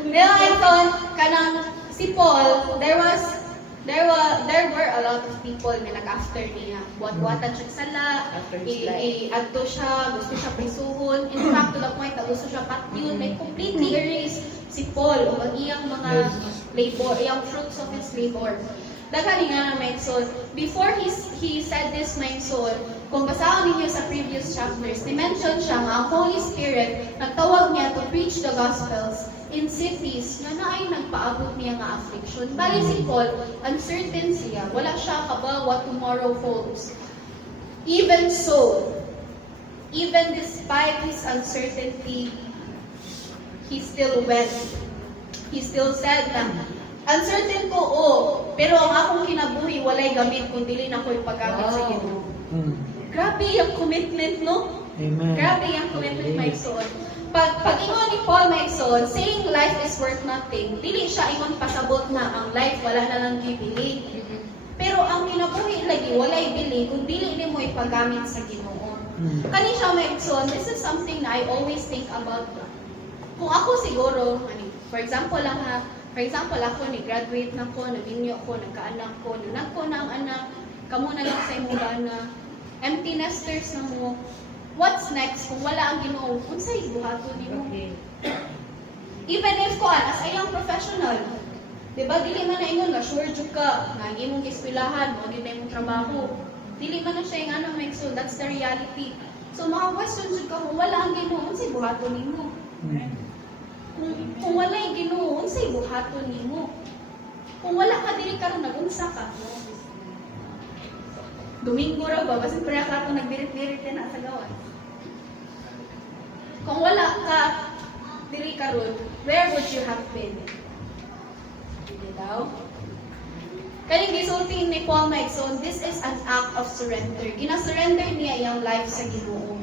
Pero Maison, kanang si Paul, there were a lot of people na nag-after niya. Buat-buatan siya sala, adto siya, gusto siya prisuhon. In fact, to the point na gusto siya patyun, like completely erase si Paul o ang iyang mga labor, iyang fruits of his labor. Dagani nga na Maison, before he said this Maison, kung basahan ninyo sa previous chapters, ni-mention siya nga ang Holy Spirit nagtawag niya to preach the Gospels in cities na naay nagpaabot niya nga affliction. Bali si Paul, uncertain siya. Wala siya kaba what tomorrow holds. Even so, even despite his uncertainty, he still went. He still said na, uncertain ko, pero ang akong kinabuhi, walay gamit kung dili na ko ipagamit sa Ginoo. Grabe yung commitment, no? Amen. Grabe yung commitment, Maison. Pag ingon ni Paul Maison, saying life is worth nothing, dili siya ingon pasabot na ang life wala na lang gibili. Pero ang kinabuhi lagi walay bili kung dili ni mo ipagamit sa Ginoo. Kani siya Maison, this is something na I always think about. Kung ako siguro, for example ako ni-graduate na ko, nag-inyo ko, nagkaanak ko, nanag ko na ang anak, kamo na lang sa imong bana, empty nesters na mo. What's next kung wala ang Ginoo? Unsay buhaton nimo? Even if ko as a young professional, di ba dili man na ingon nga sure jud ka nga imong gispilahan, mo gid imong trabaho. Dili man na siya yung so that's the reality. So mga question jud ka kung wala ang Ginoo, unsay buhaton nimo? Kung wala ang Ginoo, unsay buhaton nimo? Kung wala ka dili karon nagunsa ka. Domingo ra ba? Basin pa ka kung nagbirit-birit na sa gawan. Kung wala ka, diri karon, where would you have been? Hindi daw. Kaning gisulti ni Paul Maison, this is an act of surrender. Gina-surrender niya iyang life sa Ginoo.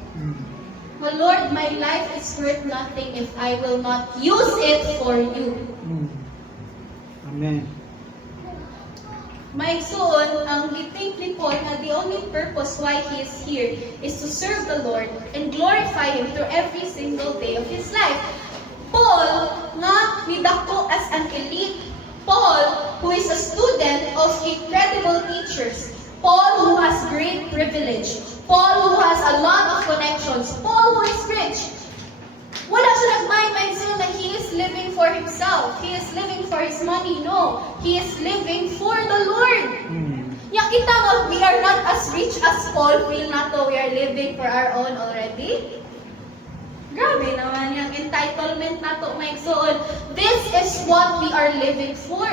Well, Lord, my life is worth nothing if I will not use it for you. Amen. Maigsoon, ang giting ni Paul na the only purpose why he is here is to serve the Lord and glorify Him through every single day of his life. Paul, nga nidako as an elite. Paul, who is a student of incredible teachers. Paul, who has great privilege. Paul, who has a lot of connections. Paul, who is rich. Wala siya nagmay-mindset na he is living for for himself. He is living for his money. No, he is living for the Lord. Ya kita mo, we are not as rich as Paul. Feel na to, we are living for our own already. Grabe naman yung entitlement na to, my soul. This is what we are living for.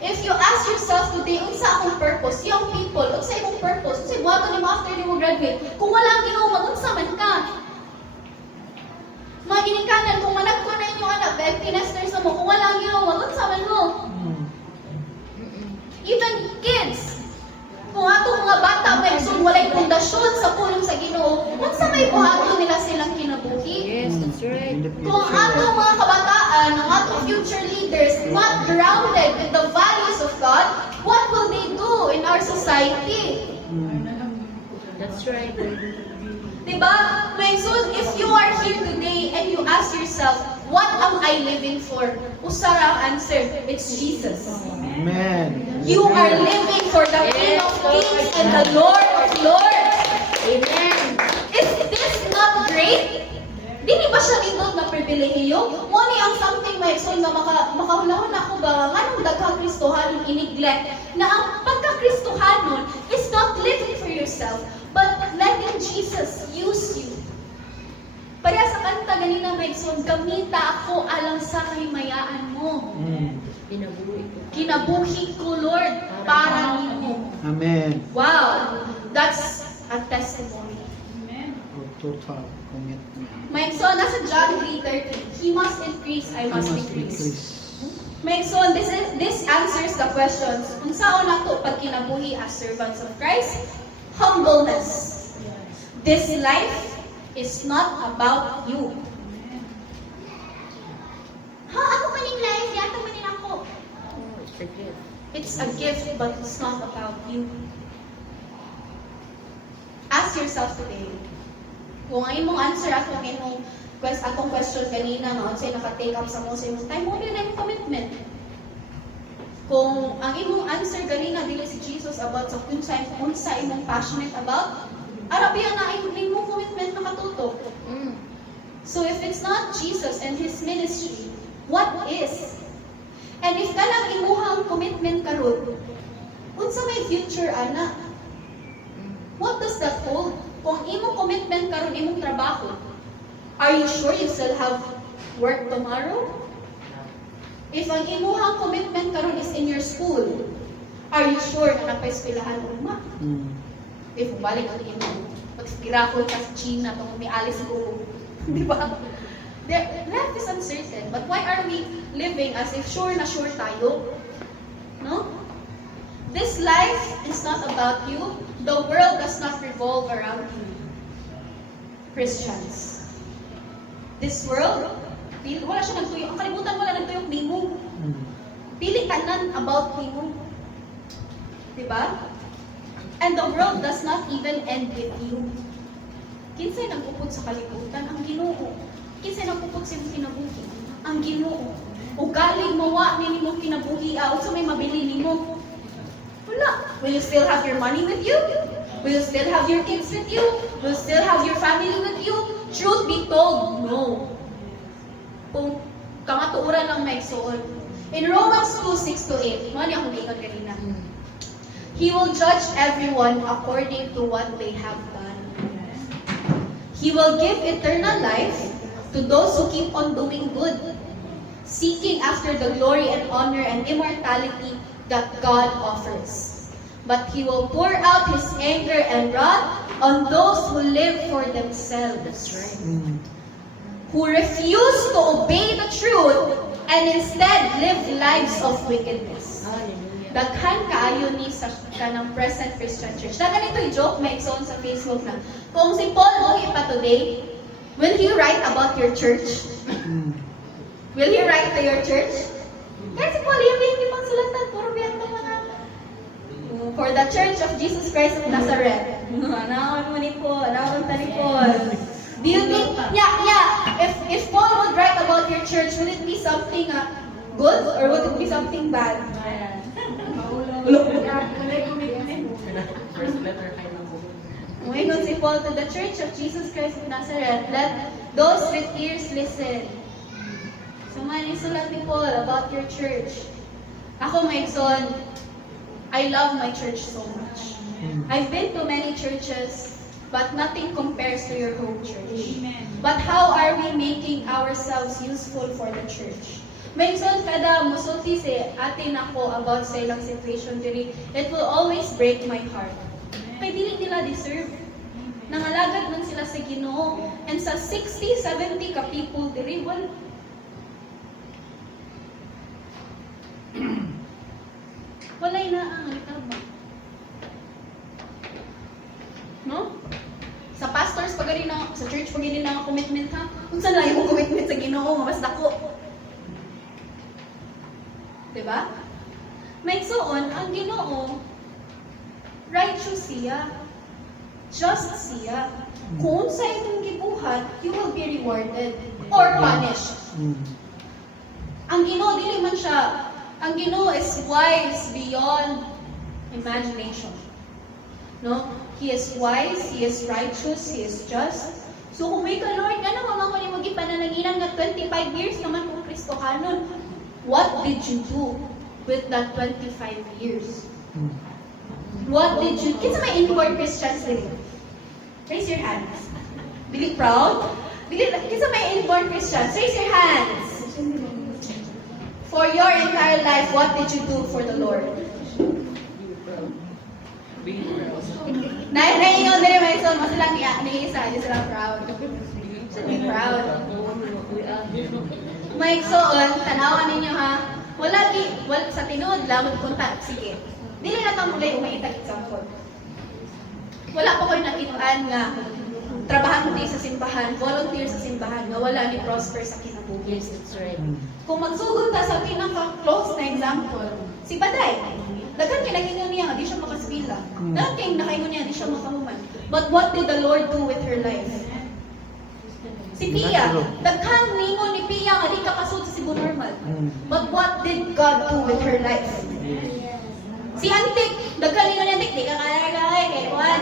If you ask yourself today, unsa akong purpose? Young people, unsa imong purpose? Unsa buhaton nimo after nimo graduate? Kung wala ang Ginoo, mag-unsa man ka? Mga ginikanan, kung managko na inyong anak, empty nesters na mo, kung wala ang Ginoo, mag-unsa man mo? Even kids, kung atong mga bata may gusto walay pundasyon sa pulong sa Ginoo, unsa may buhaton nila silang kinabuhi? Yes, that's right. Kung atong mga kabataan, ang atong future leaders not grounded in the values of God, what will they do in our society? That's right. Diba? My son, if you are here today and you ask yourself, what am I living for? Usara answer, it's Jesus. Amen. You are living for the King of Kings and the Lord of Lords. Amen. Is this not great? Dili ba siya nindot na pribilehiyo? Moni ang something may son na makahulahon ako ba nganong daghang Kristohanon i-neglect na ang pagka-Kristohanon is not living for yourself but letting Jesus use you. Para sa kanta ganina may son, gamita ako alang sa kahimayaan mo. Binabuhi ko. Kinabuhi ko, Lord, para nimo. Amen. Wow, that's a testimony. Of total commitment. My son, nasa John 3:30. He must increase, I must decrease. My son, this answers the questions. Kung saan nato pag kinabuhi as servants of Christ? Humbleness. This life is not about you. Ha, ako maning life, yato manin ako. Oh, it's a gift. It's a gift, but it's not about you. Ask yourself today, kung ang imong answer atong question kanina nga unsay naka-take up sa mo sa imong time, mo na imong commitment. Kung ang imong answer kanina dili si Jesus about sa unsa imong passionate about, arabiya na imong commitment nakatutok. So if it's not Jesus and His ministry, what is? And if kanang imuhang commitment karon, unsa may future ana? What does that hold? Kung imong commitment karon imong trabaho, are you sure you still have work tomorrow? If ang imuhang commitment karon is in your school, are you sure na napay-eskwelahan uma? If balik ang imong pag-girafol ka sa China tong may alis ko, di ba? Life is uncertain, but why are we living as if sure na sure tayo? No? This life is not about you. The world does not revolve around you. Christians. This world, wala siya nagtuyok. Ang kalimutan wala nagtuyok nimo. Pili tanan about nimo. Diba? And the world does not even end with you. Kinsay nagpupod sa kalibutan? Ang Ginoo. Kinsay nagpupod sa imong kinabuhi? Ang Ginoo. O galing mawa nimo kinabuhi, so may mabili nimo. Wala. Will you still have your money with you? Will you still have your kids with you? Will you still have your family with you? Truth be told, no. Kung kamatuuran lang may suon. In Romans 2:6-8, mali akong giingon kanina. He will judge everyone according to what they have done. He will give eternal life to those who keep on doing good, seeking after the glory and honor and immortality that God offers. But He will pour out His anger and wrath on those who live for themselves. That's right. Who refuse to obey the truth and instead live lives of wickedness. Hallelujah. Daghan kaayo ni sa kanang present Christian church. Dagan ito'y joke may igsoon sa Facebook na, kung si Paul buhi pa today, will he write about your church? Will he write to your church? Kaya si Paul, yung hindi pang sulatan, puro biyan pa mga for the Church of Jesus Christ of Nazareth. Anaon mo ni Paul, anaon ta ni Paul. Do you think, if Paul would write about your church, will it be something good or would it be something bad? First letter kay Nabo. Umingon si Paul to the Church of Jesus Christ of Nazareth, let those with ears listen. So man, isulat ni Paul about your church. Ako, Maigson, I love my church so much. I've been to many churches, but nothing compares to your home church. But how are we making ourselves useful for the church? Maigson, kada musulti si ate nako about sa ilang situation diri, it will always break my heart. Kaya dili nila deserve. Nangalagad man sila sa Ginoo, and sa 60, 70 ka people diri, walay na ang litabang. No? Sa pastors pag na, sa church pag na commitment ha, kung saan lang yung commitment sa Ginoo, mas dako. Diba? May suon, ang Ginoo, righteous siya. Just siya. Kung sa itong gibuhat, you will be rewarded or punished. Ang Ginoo, dili man siya. Ang Ginoo is wise beyond imagination. No? He is wise, He is righteous, He is just. So kung may ka, Lord, ano mga ko ni magipananaginan nga 25 years naman kung Kristohanon, what did you do with that 25 years? What did you... Kinsa may inborn Christians din? Raise your hands. Dili proud? Kinsa may inborn Christians? Raise your hands. For your entire life, what did you do for the Lord? Being proud. Naiingon din may son, mas lang ni isa, di sila proud. Be proud. May soon, tanawan ninyo ha. Wala sa tinuod lang punta. Sige. Dili na tang mulay umaitag example. Wala pa ko'y nakitaan nga trabahan ko sa simbahan, volunteer sa simbahan, nga wala ni prosper sa kinabuhi. Yes, it's right. Kung magsugod ta sa pinaka-close na example, si Baday. Daghan kinagingon niya nga di siya makasbila. Daghan kay nakaingon niya di siya makahuman. But what did the Lord do with her life? Si Pia, daghan ningon ni Pia nga di kakasud sa Cebu Normal. But what did God do with her life? Si Antik, daghan ningon ni Antik, di ka kaya kay Juan,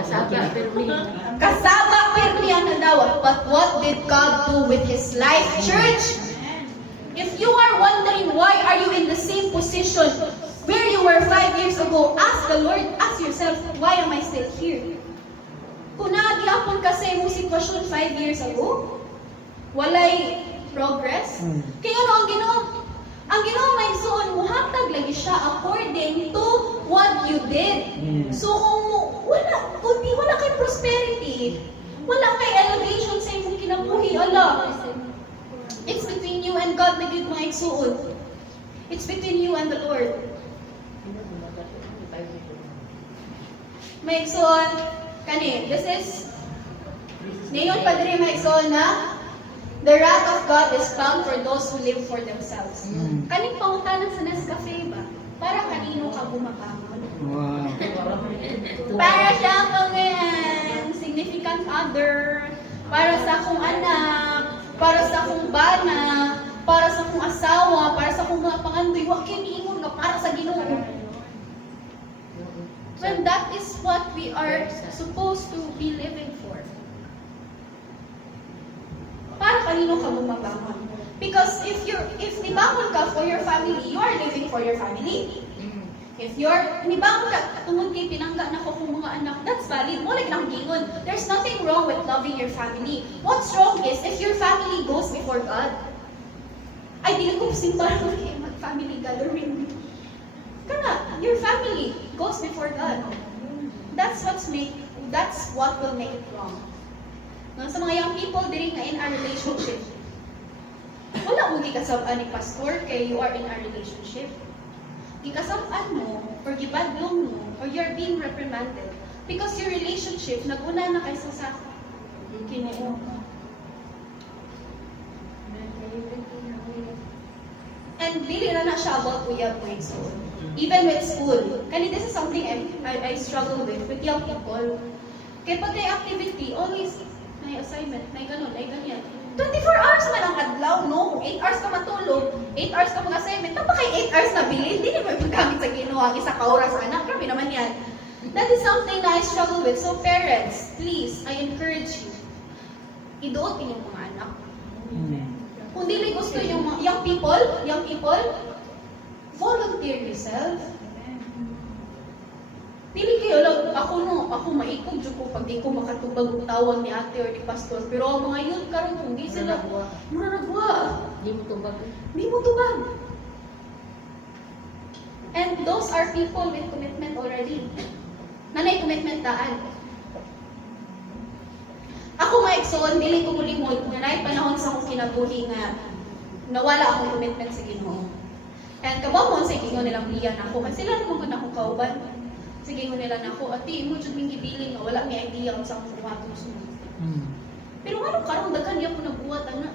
Kasaba, pero may... kasama pirmi ang nadawat. But what did God do with his life, church? If you are wondering why are you in the same position where you were 5 years ago, ask the Lord, ask yourself, why am I still here? Kung naagihapon kasi mong sitwasyon 5 years ago, walay progress. Kaya ano ang Ginoo? Ang Ginoo may suon muhatag lagi siya according to what you did. So kung wala kay prosperity, wala kay elevation sa imong kinabuhi, ala. It's between you and God na gyud mga igsuon. It's between you and the Lord. May igsuon kani, this is Ngayon pa diri may igsuon na the wrath of God is bound for those who live for themselves. Kaning pangutanan sa Nescafe ba? Para kanino ka gumabangon? Wow. Para siya kang significant other, para sa akong anak, para sa akong bana, para sa akong asawa, para sa akong mga pangandoy, wa kay niingon nga para sa Ginoo. When that is what we are supposed to be living for. Para kanino ka bumabangon? Because if nibangon ka for your family, you are living for your family. If nibangon ka, tungod kay pinangga na ko kung mga anak, that's valid. Mo like nang gingon. There's nothing wrong with loving your family. What's wrong is if your family goes before God. Ay, dili ko simbahan mo kayo mag-family gathering. Kana, your family goes before God. That's what will make it wrong. Sa mga young people, diri nga in a relationship. Wala mo gikasab-an ni pastor kay you are in a relationship. Gikasab-an mo, or gibadlong mo, or you're being reprimanded because your relationship naguna na kaysa sa Ginoo. And dili na siya about uyab mo so even with school. Kani this is something I struggle with young people. Kaya pag may activity, always may assignment, may ganun, may ganyan. 24 hours man ang adlaw, no? 8 hours ka matulog, 8 hours ka mag-assignment. Tapos kay 8 hours na bilhin, hindi naman paggamit sa Ginoo ang isa ka oras sa anak. Grabe naman yan. That is something that I struggle with. So parents, please, I encourage you. Iduot inyong mga anak. Kung kung dili gusto yung mga young people, volunteer yourself. Dili kayo lang, ako maikog dyan ko pag di ko makatubag ang tawag ni ate or ni pastor. Pero ang mga youth karon kung di sila, mura nagwa. Di mo tubag. Di mo tubag. And those are people with commitment already. Nanay commitment daan. Ako maigsoon, dili ko mulimod, nga naay panahon sa akong kinabuhi nga nawala akong commitment sa Ginoo. And kabamon sa Ginoo nilang liyan ako, kasi sila naman ko na akong kauban. Sa Ginoo nila na ako, ati mo jud ming gibiling nga wala may idea kung saan ko kumatong sunod. Pero ano karon daghan di ako nagbuhat ana.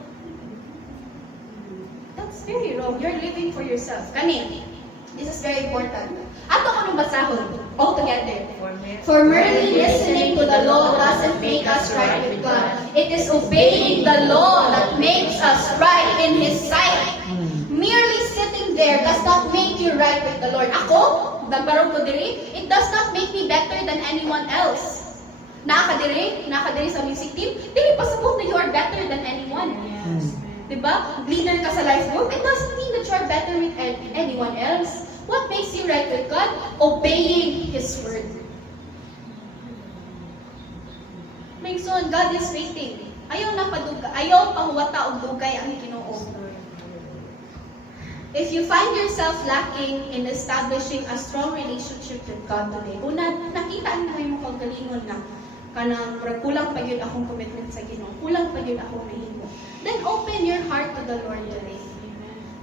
That's very wrong. You're living for yourself. Kani, this is very important. Ato ko nung basahon, all together. For merely listening to the law doesn't make us right with God. It is obeying the law that makes us right in His sight. Merely sitting there does not make you right with the Lord. Ako, nagbarong ko diri, it does not make me better than anyone else. Nakadiri sa music team, dili pasabot na you are better than anyone. Diba? Leader ka sa life group, it doesn't mean that you are better with anyone else. What makes you right with God? Obeying His word. My son, God is waiting. Ayaw pahuwata og dugay ang Ginoo. If you find yourself lacking in establishing a strong relationship with God today, kung nakita mo yung kagalingon na kanang kulang pa yun akong commitment sa Ginoo, kulang pa yun akong nahimo, then open your heart to the Lord today.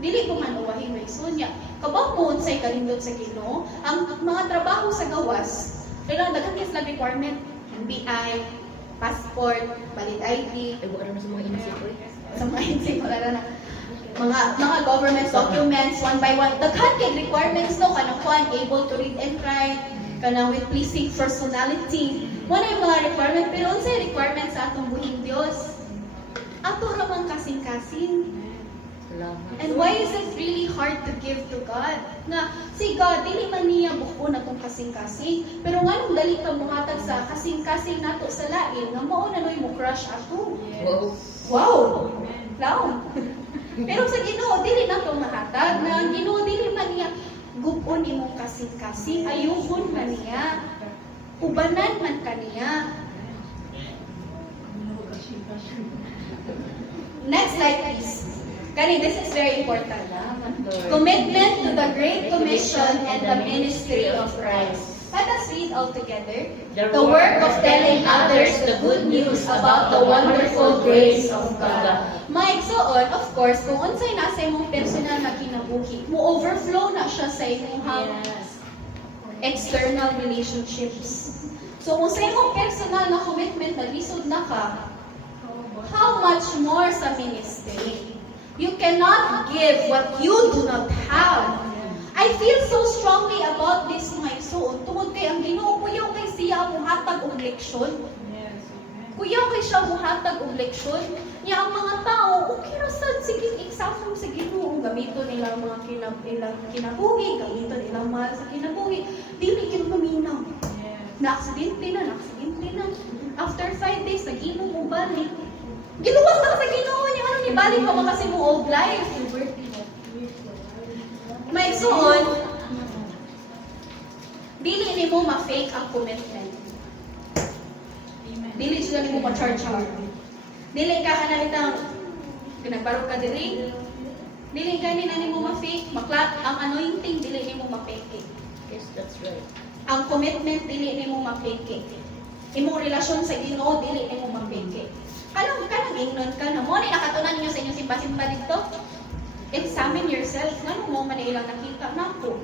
Dili ko man uwahi may sunya. Kabang mo unsay kalindot sa Ginoo, ang mga trabaho sa gawas, kailangan daghan kay sila requirement, NBI, passport, valid ID, Ay, wala na sa mga inisip ko. sa mga insig, wala na. Mga government documents, one by one. Daghan kay requirements no, kanang kuan, able to read and write, kanang with pleasing personality. Wala yung mga requirement, pero unsay requirement sa atong buhing Dios? Ato ramang kasing-kasing. Salamat. And why is it really hard to give to God? Nga, si God, dili man niya buko na kung kasing-kasing, pero nga nung dali ka muhatag sa kasing-kasing nato sa lain, nga mao na noy mo crush ato. Wow. Wow! Wow! Pero sa Ginoo, dili na to mahatag, na ang Ginoo, dili man niya gupon imong kasing-kasing, ayuhon man niya, ubanan man kaniya. Next slide, please. Kani, this is very important. Commitment to the Great Commission and the ministry of Christ. Let us read all together. The work of telling others the good news about the wonderful grace of God. Maigsoon, of course, kung unsay nasa imong personal na kinabuhi, mo overflow na siya sa imong external relationships. So kung sa imong personal na commitment, naglisod na ka, how much more sa ministry? You cannot give what you do not have. I feel so strongly about this mga igsoon. Tungod kay ang Ginoo, kuyaw kay siya muhatag og leksyon. Kuyaw kay siya muhatag og leksyon. Nya ang mga tao, okay ra sad sige example sa Ginoo, gamito nila ang mga kinabuhi, gamito nila ang mahal sa kinabuhi. Dili gyud maminaw. Na-aksidente na. After 5 days, nag-inom mo balik. Giluwas na sa Ginoo niya, ano ni balik pa kasi mo old life. May suon, dili ni mo ma-fake ang commitment. Dili sila ni mo ma-charge. Dili ka kanalitang nagbarog ka diri. Dili ka ni mo ma-fake. Ang anointing, dili ni mo ma-fake. Yes, that's right. Ang commitment, dili ni mo ma-fake. Imong relasyon sa Ginoo, dili ni mo ma-fake. Kanang ignon ka na mo, nakatunan ninyo sa inyong simpa-simpa dito. Examine yourself. Nga mo man ilang nakita na ako.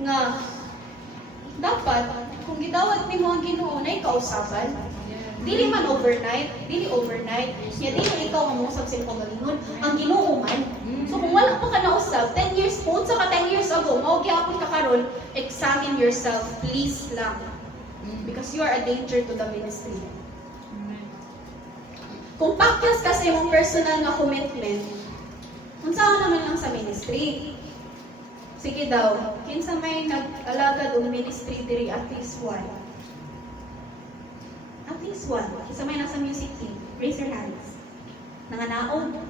Nga, dapat, kung gidawat ni mo ang Ginoo na kausaban, dili man overnight. Nga dili ikaw ang musab sa imong galingon. Ang Ginoo man. So kung wala pa ka nausab, 10 years po, saka 10 years ago, mao gyapon ka karon, examine yourself, please lang. Because you are a danger to the ministry. Kung pakyas ka sa imong personal na commitment, unsa naman lang sa ministry? Sige daw, kinsa may nag-alagad og ministry diri at least one. At least one. Kinsa may nasa music team? Raise your hands. Nanganaon.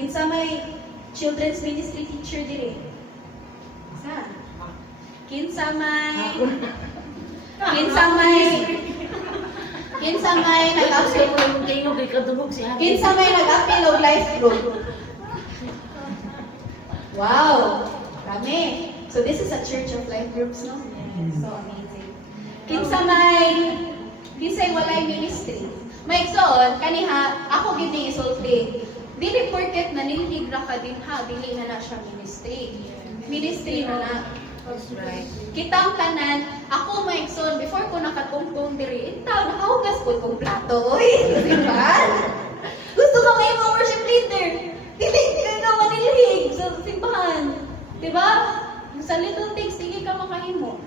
Kinsa may children's ministry teacher dire? Sa? Kinsa may nag-upload Kayo mo kadubog si Ate. Kinsa may nag-upload life group? Wow! Kami. So this is a church of life groups, no? So amazing. Kinsay walay ministry. May igsoon, kaniha, ako gid ni isulti. Dili porket nanilhig ra ka din ha, dili na siya ministry. Ministry na. That's right. Kitang tanan, ako may igsoon, before ko nakatungtong diri, itaw, nakahugas po kong plato. Uy, di ba? Gusto ka ngayon mga worship leader. Dili ka manilhig sa simbahan. Di ba? Sa little things, hindi ka makahimo.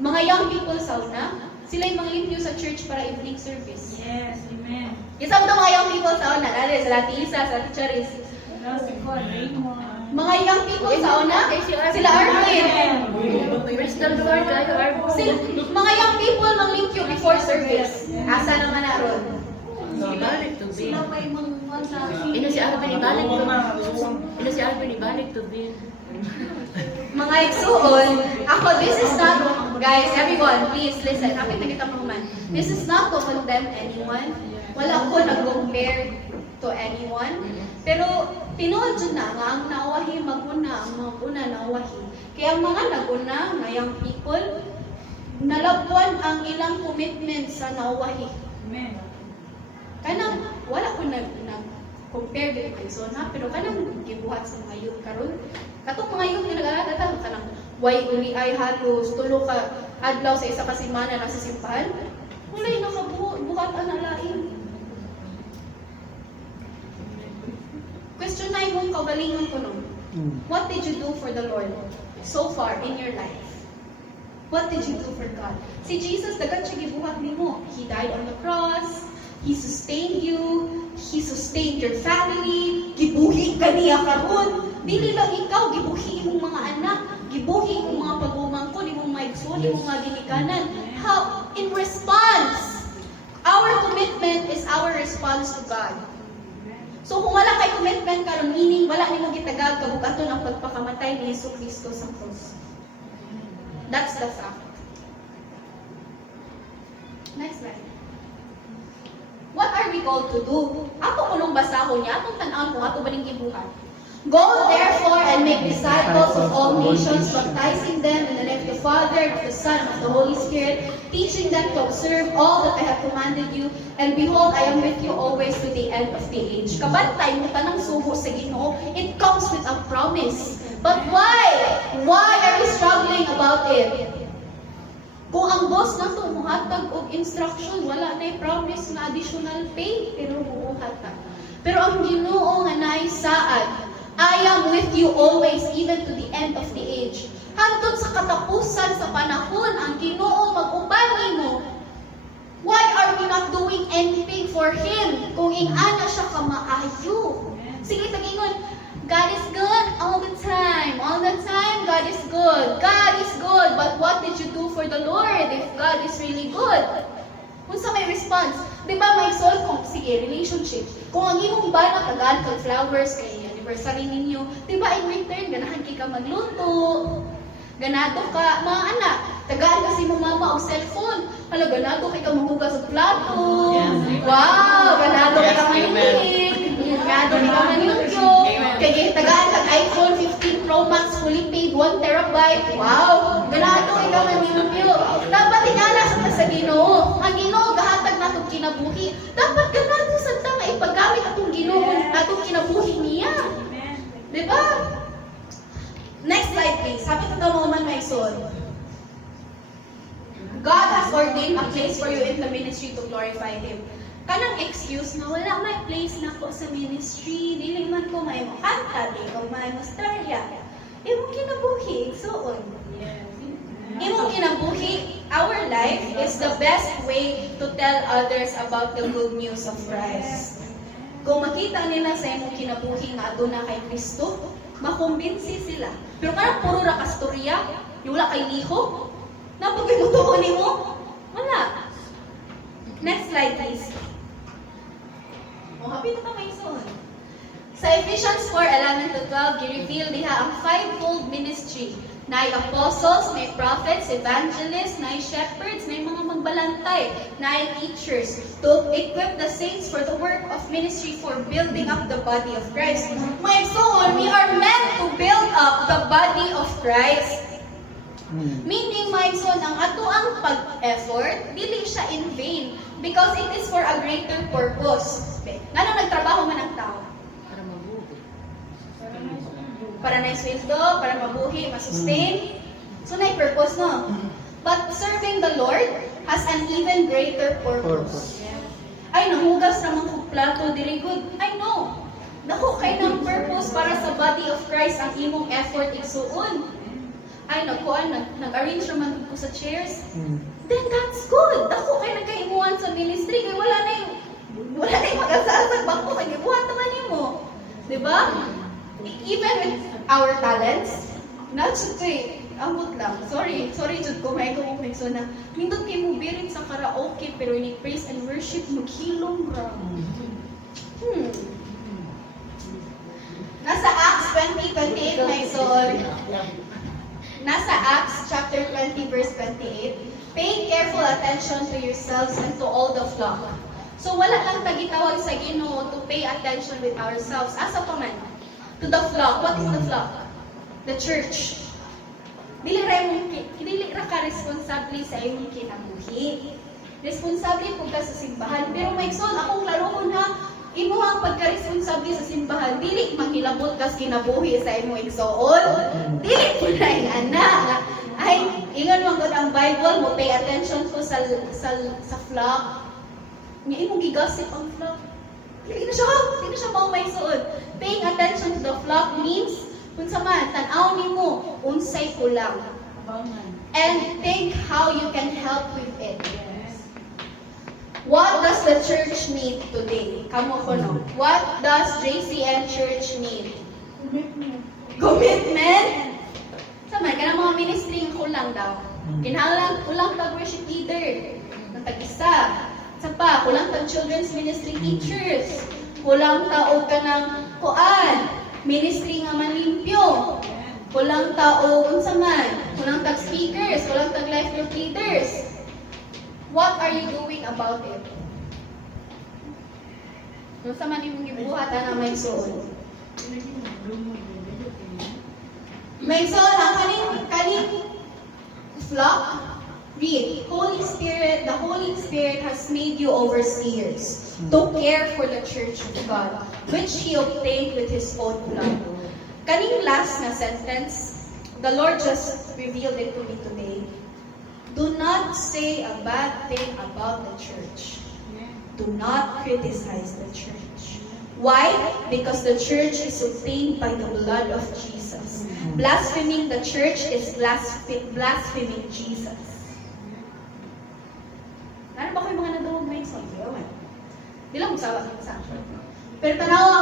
Mga young people sa una, sila yung mga limpyo sa church para evening service. Yes, amen. Isa mo mga young people sa una, dali, sa Ate Isa, sa Ate Charis. Mga young people sa una, sila Arvin. Praise the Lord, kayo are Mga young people mang limpyo before service. Asa naman na ron? ibalik to be. Sila pa yung mga sa... Ino si Alvin ibalik to. Ino si Alvin ibalik to be. Mga igsuon, ako, this is not, guys, everyone, please listen, kapit na kita man. This is not to condemn anyone. Wala ko nag-compare to anyone. Pero, tinuod dyan na nga, ang nawahi maguna, ang mga una nawahi. Kaya ang mga naguna, nga young people, nalabuan ang ilang commitment sa nawahi. Amen. Kanang, wala ko nag-compare din kay Zona, pero kanang gibuhat sa mga youth karon. Katong mga youth yung nag-aalala kanang way uli ay halos tulo ka adlaw sa isa ka semana na sa simbahan. Walay nakabuhat ang alain. Question na imong kaugalingon ko no. What did you do for the Lord so far in your life? What did you do for God? Si Jesus, dagan siya gibuhat nimo. He died on the cross. He sustained you. He sustained your family. Gibuhi ka niya karon. Dili lang ikaw, gibuhi imong mga anak. Gibuhi imong mga pagumangkon, imong mga igsoon, imong mga ginikanan. How? In response. Our commitment is our response to God. So kung wala kay commitment karon, meaning wala nimo gitagag kabugaton ang pagpakamatay ni Jesucristo sa cross. That's the fact. Next slide. What are we called to do? Ako kulong basa ko niya, atong tanawon ko, ato baling gibuhat. Go therefore and make disciples of all nations, baptizing them in the name of the Father, of the Son, and of the Holy Spirit, teaching them to observe all that I have commanded you, and behold, I am with you always to the end of the age. Kabantay mo tanang suho sa Ginoo, it comes with a promise. But why? Why are we struggling about it? Kung ang boss na ito, muhatag og instruction, wala na promise na additional pay, pero muhatag. Pero ang Ginoo nga naisaad, I am with you always, even to the end of the age. Hangtod sa katapusan sa panahon, ang Ginoo mag-uban nimo. Why are we not doing anything for Him? Kung ing-ana siya kamaayo. Sige, tagingon, God is good all the time. All the time, God is good. God is good. But what did you do for the Lord if God is really good? Kung sa may response, di ba may solve kung, sige, relationship. Kung ang imong bana tagaan kag flowers kay anniversary ninyo, di ba in return, ganahan ka magluto, ganado ka, mga anak, tagaan kasi mo mama og cellphone, hala, ganado kay ka mahugas og plato, wow, ganado kay ka manilig, ganado kay ka manilyo, kay tagaan kag iPhone 15 Pro Max fully paid 1 terabyte, wow, ganado kay ka manilyo. Dapat ingana sa Ginoo. Ang Ginoo gahatag nato kinabuhi. Dapat ganado sa tanga ipagamit atong Ginoo, atong kinabuhi niya. Di ba? Next slide please. Sabi ko mo man may son. God has ordained a place for you in the ministry to glorify Him. Kanang excuse na wala may place na ko sa ministry, dili man ko may mo kanta, di ko may mo starya. Imong kinabuhi, igsuon. Imong kinabuhi, our life is the best way to tell others about the good news of Christ. Kung makita nila sa imong kinabuhi nga aduna kay Kristo, makumbinsi sila. Pero parang puro ra kastorya, yung wala kay liho, napagay mo? Wala. Next slide please. O, happy na may son. Sa Ephesians 4:11 to 12, gi-reveal diha ang fivefold ministry. Nay apostles, nay prophets, evangelists, nay shepherds, nay mga magbalantay, nay teachers, to equip the saints for the work of ministry for building up the body of Christ. My soul, we are meant to build up the body of Christ. Meaning, my son, ang ato ang pag-effort, dili siya in vain because it is for a greater purpose. Nga nung nagtrabaho man ang tao? Para mabuti. Para na sweldo, para mabuhi, masustain. So, na-purpose, no? But serving the Lord has an even greater purpose. Ay, nahugas naman kong plato, diri good. I know. Naku, kay ng purpose para sa body of Christ ang imong effort igsuon. Ay, nag-arrange naman ko sa chairs. Then that's good. Naku, kay nagkaimuhan sa ministry. Kaya wala na yung mag-asasag bako. Kaya ibuhat naman mo. Diba? Even with our talents, not to amot lang. Sorry, Jud, kumay ko kung so na, nindot kayo mo birit sa karaoke, pero in praise and worship, maghilong ra. Nasa Acts 20:28, my soul. Nasa Acts chapter 20, verse 28, pay careful attention to yourselves and to all the flock. So wala lang tagitawag sa Ginoo to pay attention with ourselves. Asa pa man? To the flock. What is the flock? The church. Dili ra ka responsable sa imong kinabuhi. Responsable po ka sa simbahan. Pero may son, akong laruon ha, imo ang pagka-responsable sa simbahan. Dili manghilabot ka sa kinabuhi sa imong igsoon. Dili po na yung anak. Ay, ingon mo gud ang Bible, mo pay attention ko sa flock. Nga imong gigasip ang flock. Hindi na siya mao may suod. Paying attention to the flock means kung sa man, tanaw nimo unsay kulang. And think how you can help with it. What does the church need today? Kamo ko no. What does JCN Church need? Commitment. Sama ka mga ministry ng kulang daw. Kinahanglan kulang tag worship leader. Ng tag-isa. Sa pa, kulang tag children's ministry teachers. Kulang tao ka ng kuan. Ministry nga manlimpyo. Kulang tao unsa man. Kulang tag speakers, kulang tag life group leaders. What are you doing about it? Unsa man imong gibuhat ana may soul. May soul ang kaning flock. Read, the Holy Spirit has made you overseers to care for the church of God, which He obtained with His own blood. Kaning last na sentence, the Lord just revealed it to me today. Do not say a bad thing about the church. Do not criticize the church. Why? Because the church is obtained by the blood of Jesus. Blaspheming the church is blaspheming Jesus. Ano ba kayo mga nadawag na yung song? Di lang masawa sa pero tanawa,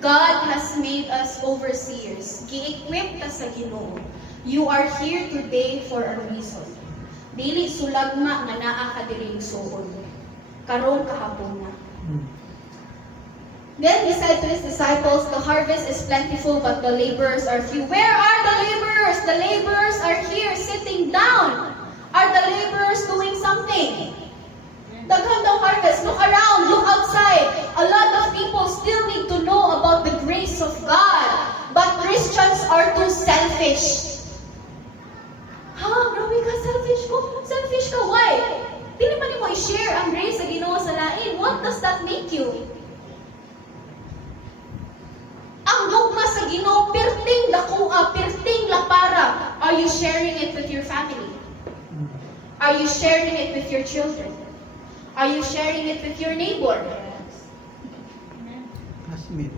God has made us overseers. Gi-equip ta sa Ginoo. You are here today for a reason. Dili sulagma nga naa ka diri igsoon. Karong kahapon na. Then He said to His disciples, the harvest is plentiful, but the laborers are few. Where are the laborers? The laborers are here, sitting down. Are the laborers doing something? Daghan daw harvest. Look around, look outside. A lot of people still need to know about the grace of God. But Christians are too selfish. Grabe ka, selfish ko? Selfish ka, why? Dili man mo i-share ang grace sa Ginoo sa lain. What does that make you? Ang dogma sa Ginoo, perting dakua, perting lapara. Are you sharing it with your family? Are you sharing it with your children? Are you sharing it with your neighbor? Classmate.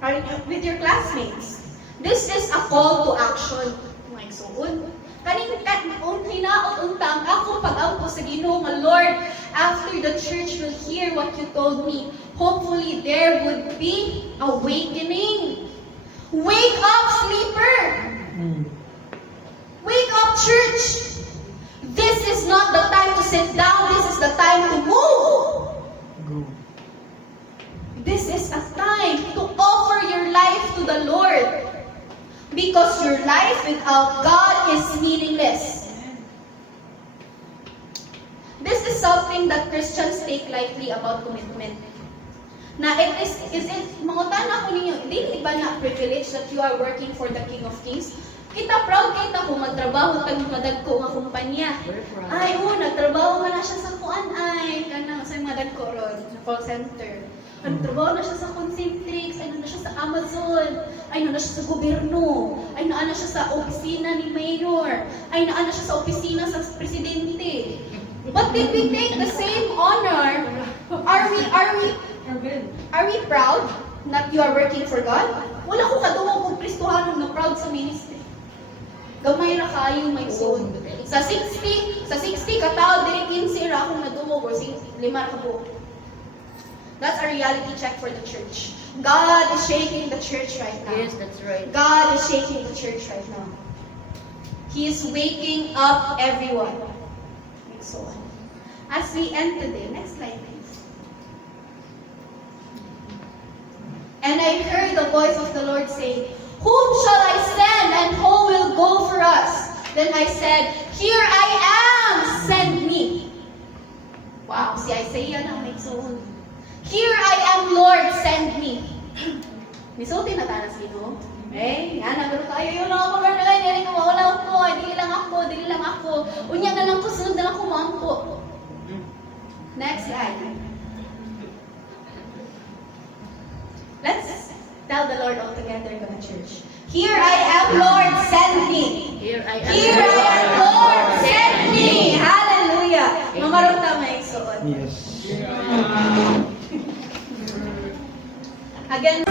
Are you with your classmates? This is a call to action. Mga igsoon. Kaning hinaot untang ako pag-ampo sa Ginoo nga Lord, after the church will hear what you told me, hopefully there would be awakening. Wake up, sleeper! Wake up, church! This is not the time to sit down. This is the time to move. Go. This is a time to offer Because your life without God is meaningless. This is something that Christians take lightly about commitment. Na is it, mangutan ako ninyo, di ba na privilege that you are working for the King of Kings? Kita proud kita kung magtrabaho tag madagko nga kumpanya. Very proud. Ay, nagtrabaho man na siya sa kuan ay kanang sa madagko ron, sa call center. Nagtrabaho na siya sa Concentrix, ay na siya sa Amazon, ay na siya sa gobyerno, ay na siya sa opisina ni Mayor, ay na siya sa opisina sa presidente. But did we take the same honor? Are we proud that you are working for God? Wala ko kadungog kung Kristohanon na proud sa ministry. Gamay ra kayo may soul. Sa 60 katao diri 15 ra akong nadungog or 5 ka buok. That's a reality check for the church. God is shaking the church right now. Yes, that's right. God is shaking the church right now. He is waking up everyone. So on. As we end today, next slide please. And I heard the voice of the Lord saying, "Whom shall I send and who will go for us?" Then I said, "Here I am, send me." Wow, si Isaiah na may soul. "Here I am, Lord, send me." Misulti na tayo sa Ginoo. Eh, yan, nagaro tayo yun ako, Lord, nilay, wala ako, dili lang ako. Unya na lang ko, sunod na lang ko maampo. Next slide. Let's tell the Lord all together, God church. Here I am, Lord, send me. Here I am. Here I am, Lord, send me. Hallelujah. Mamarong tama yung suot. Yes. Again.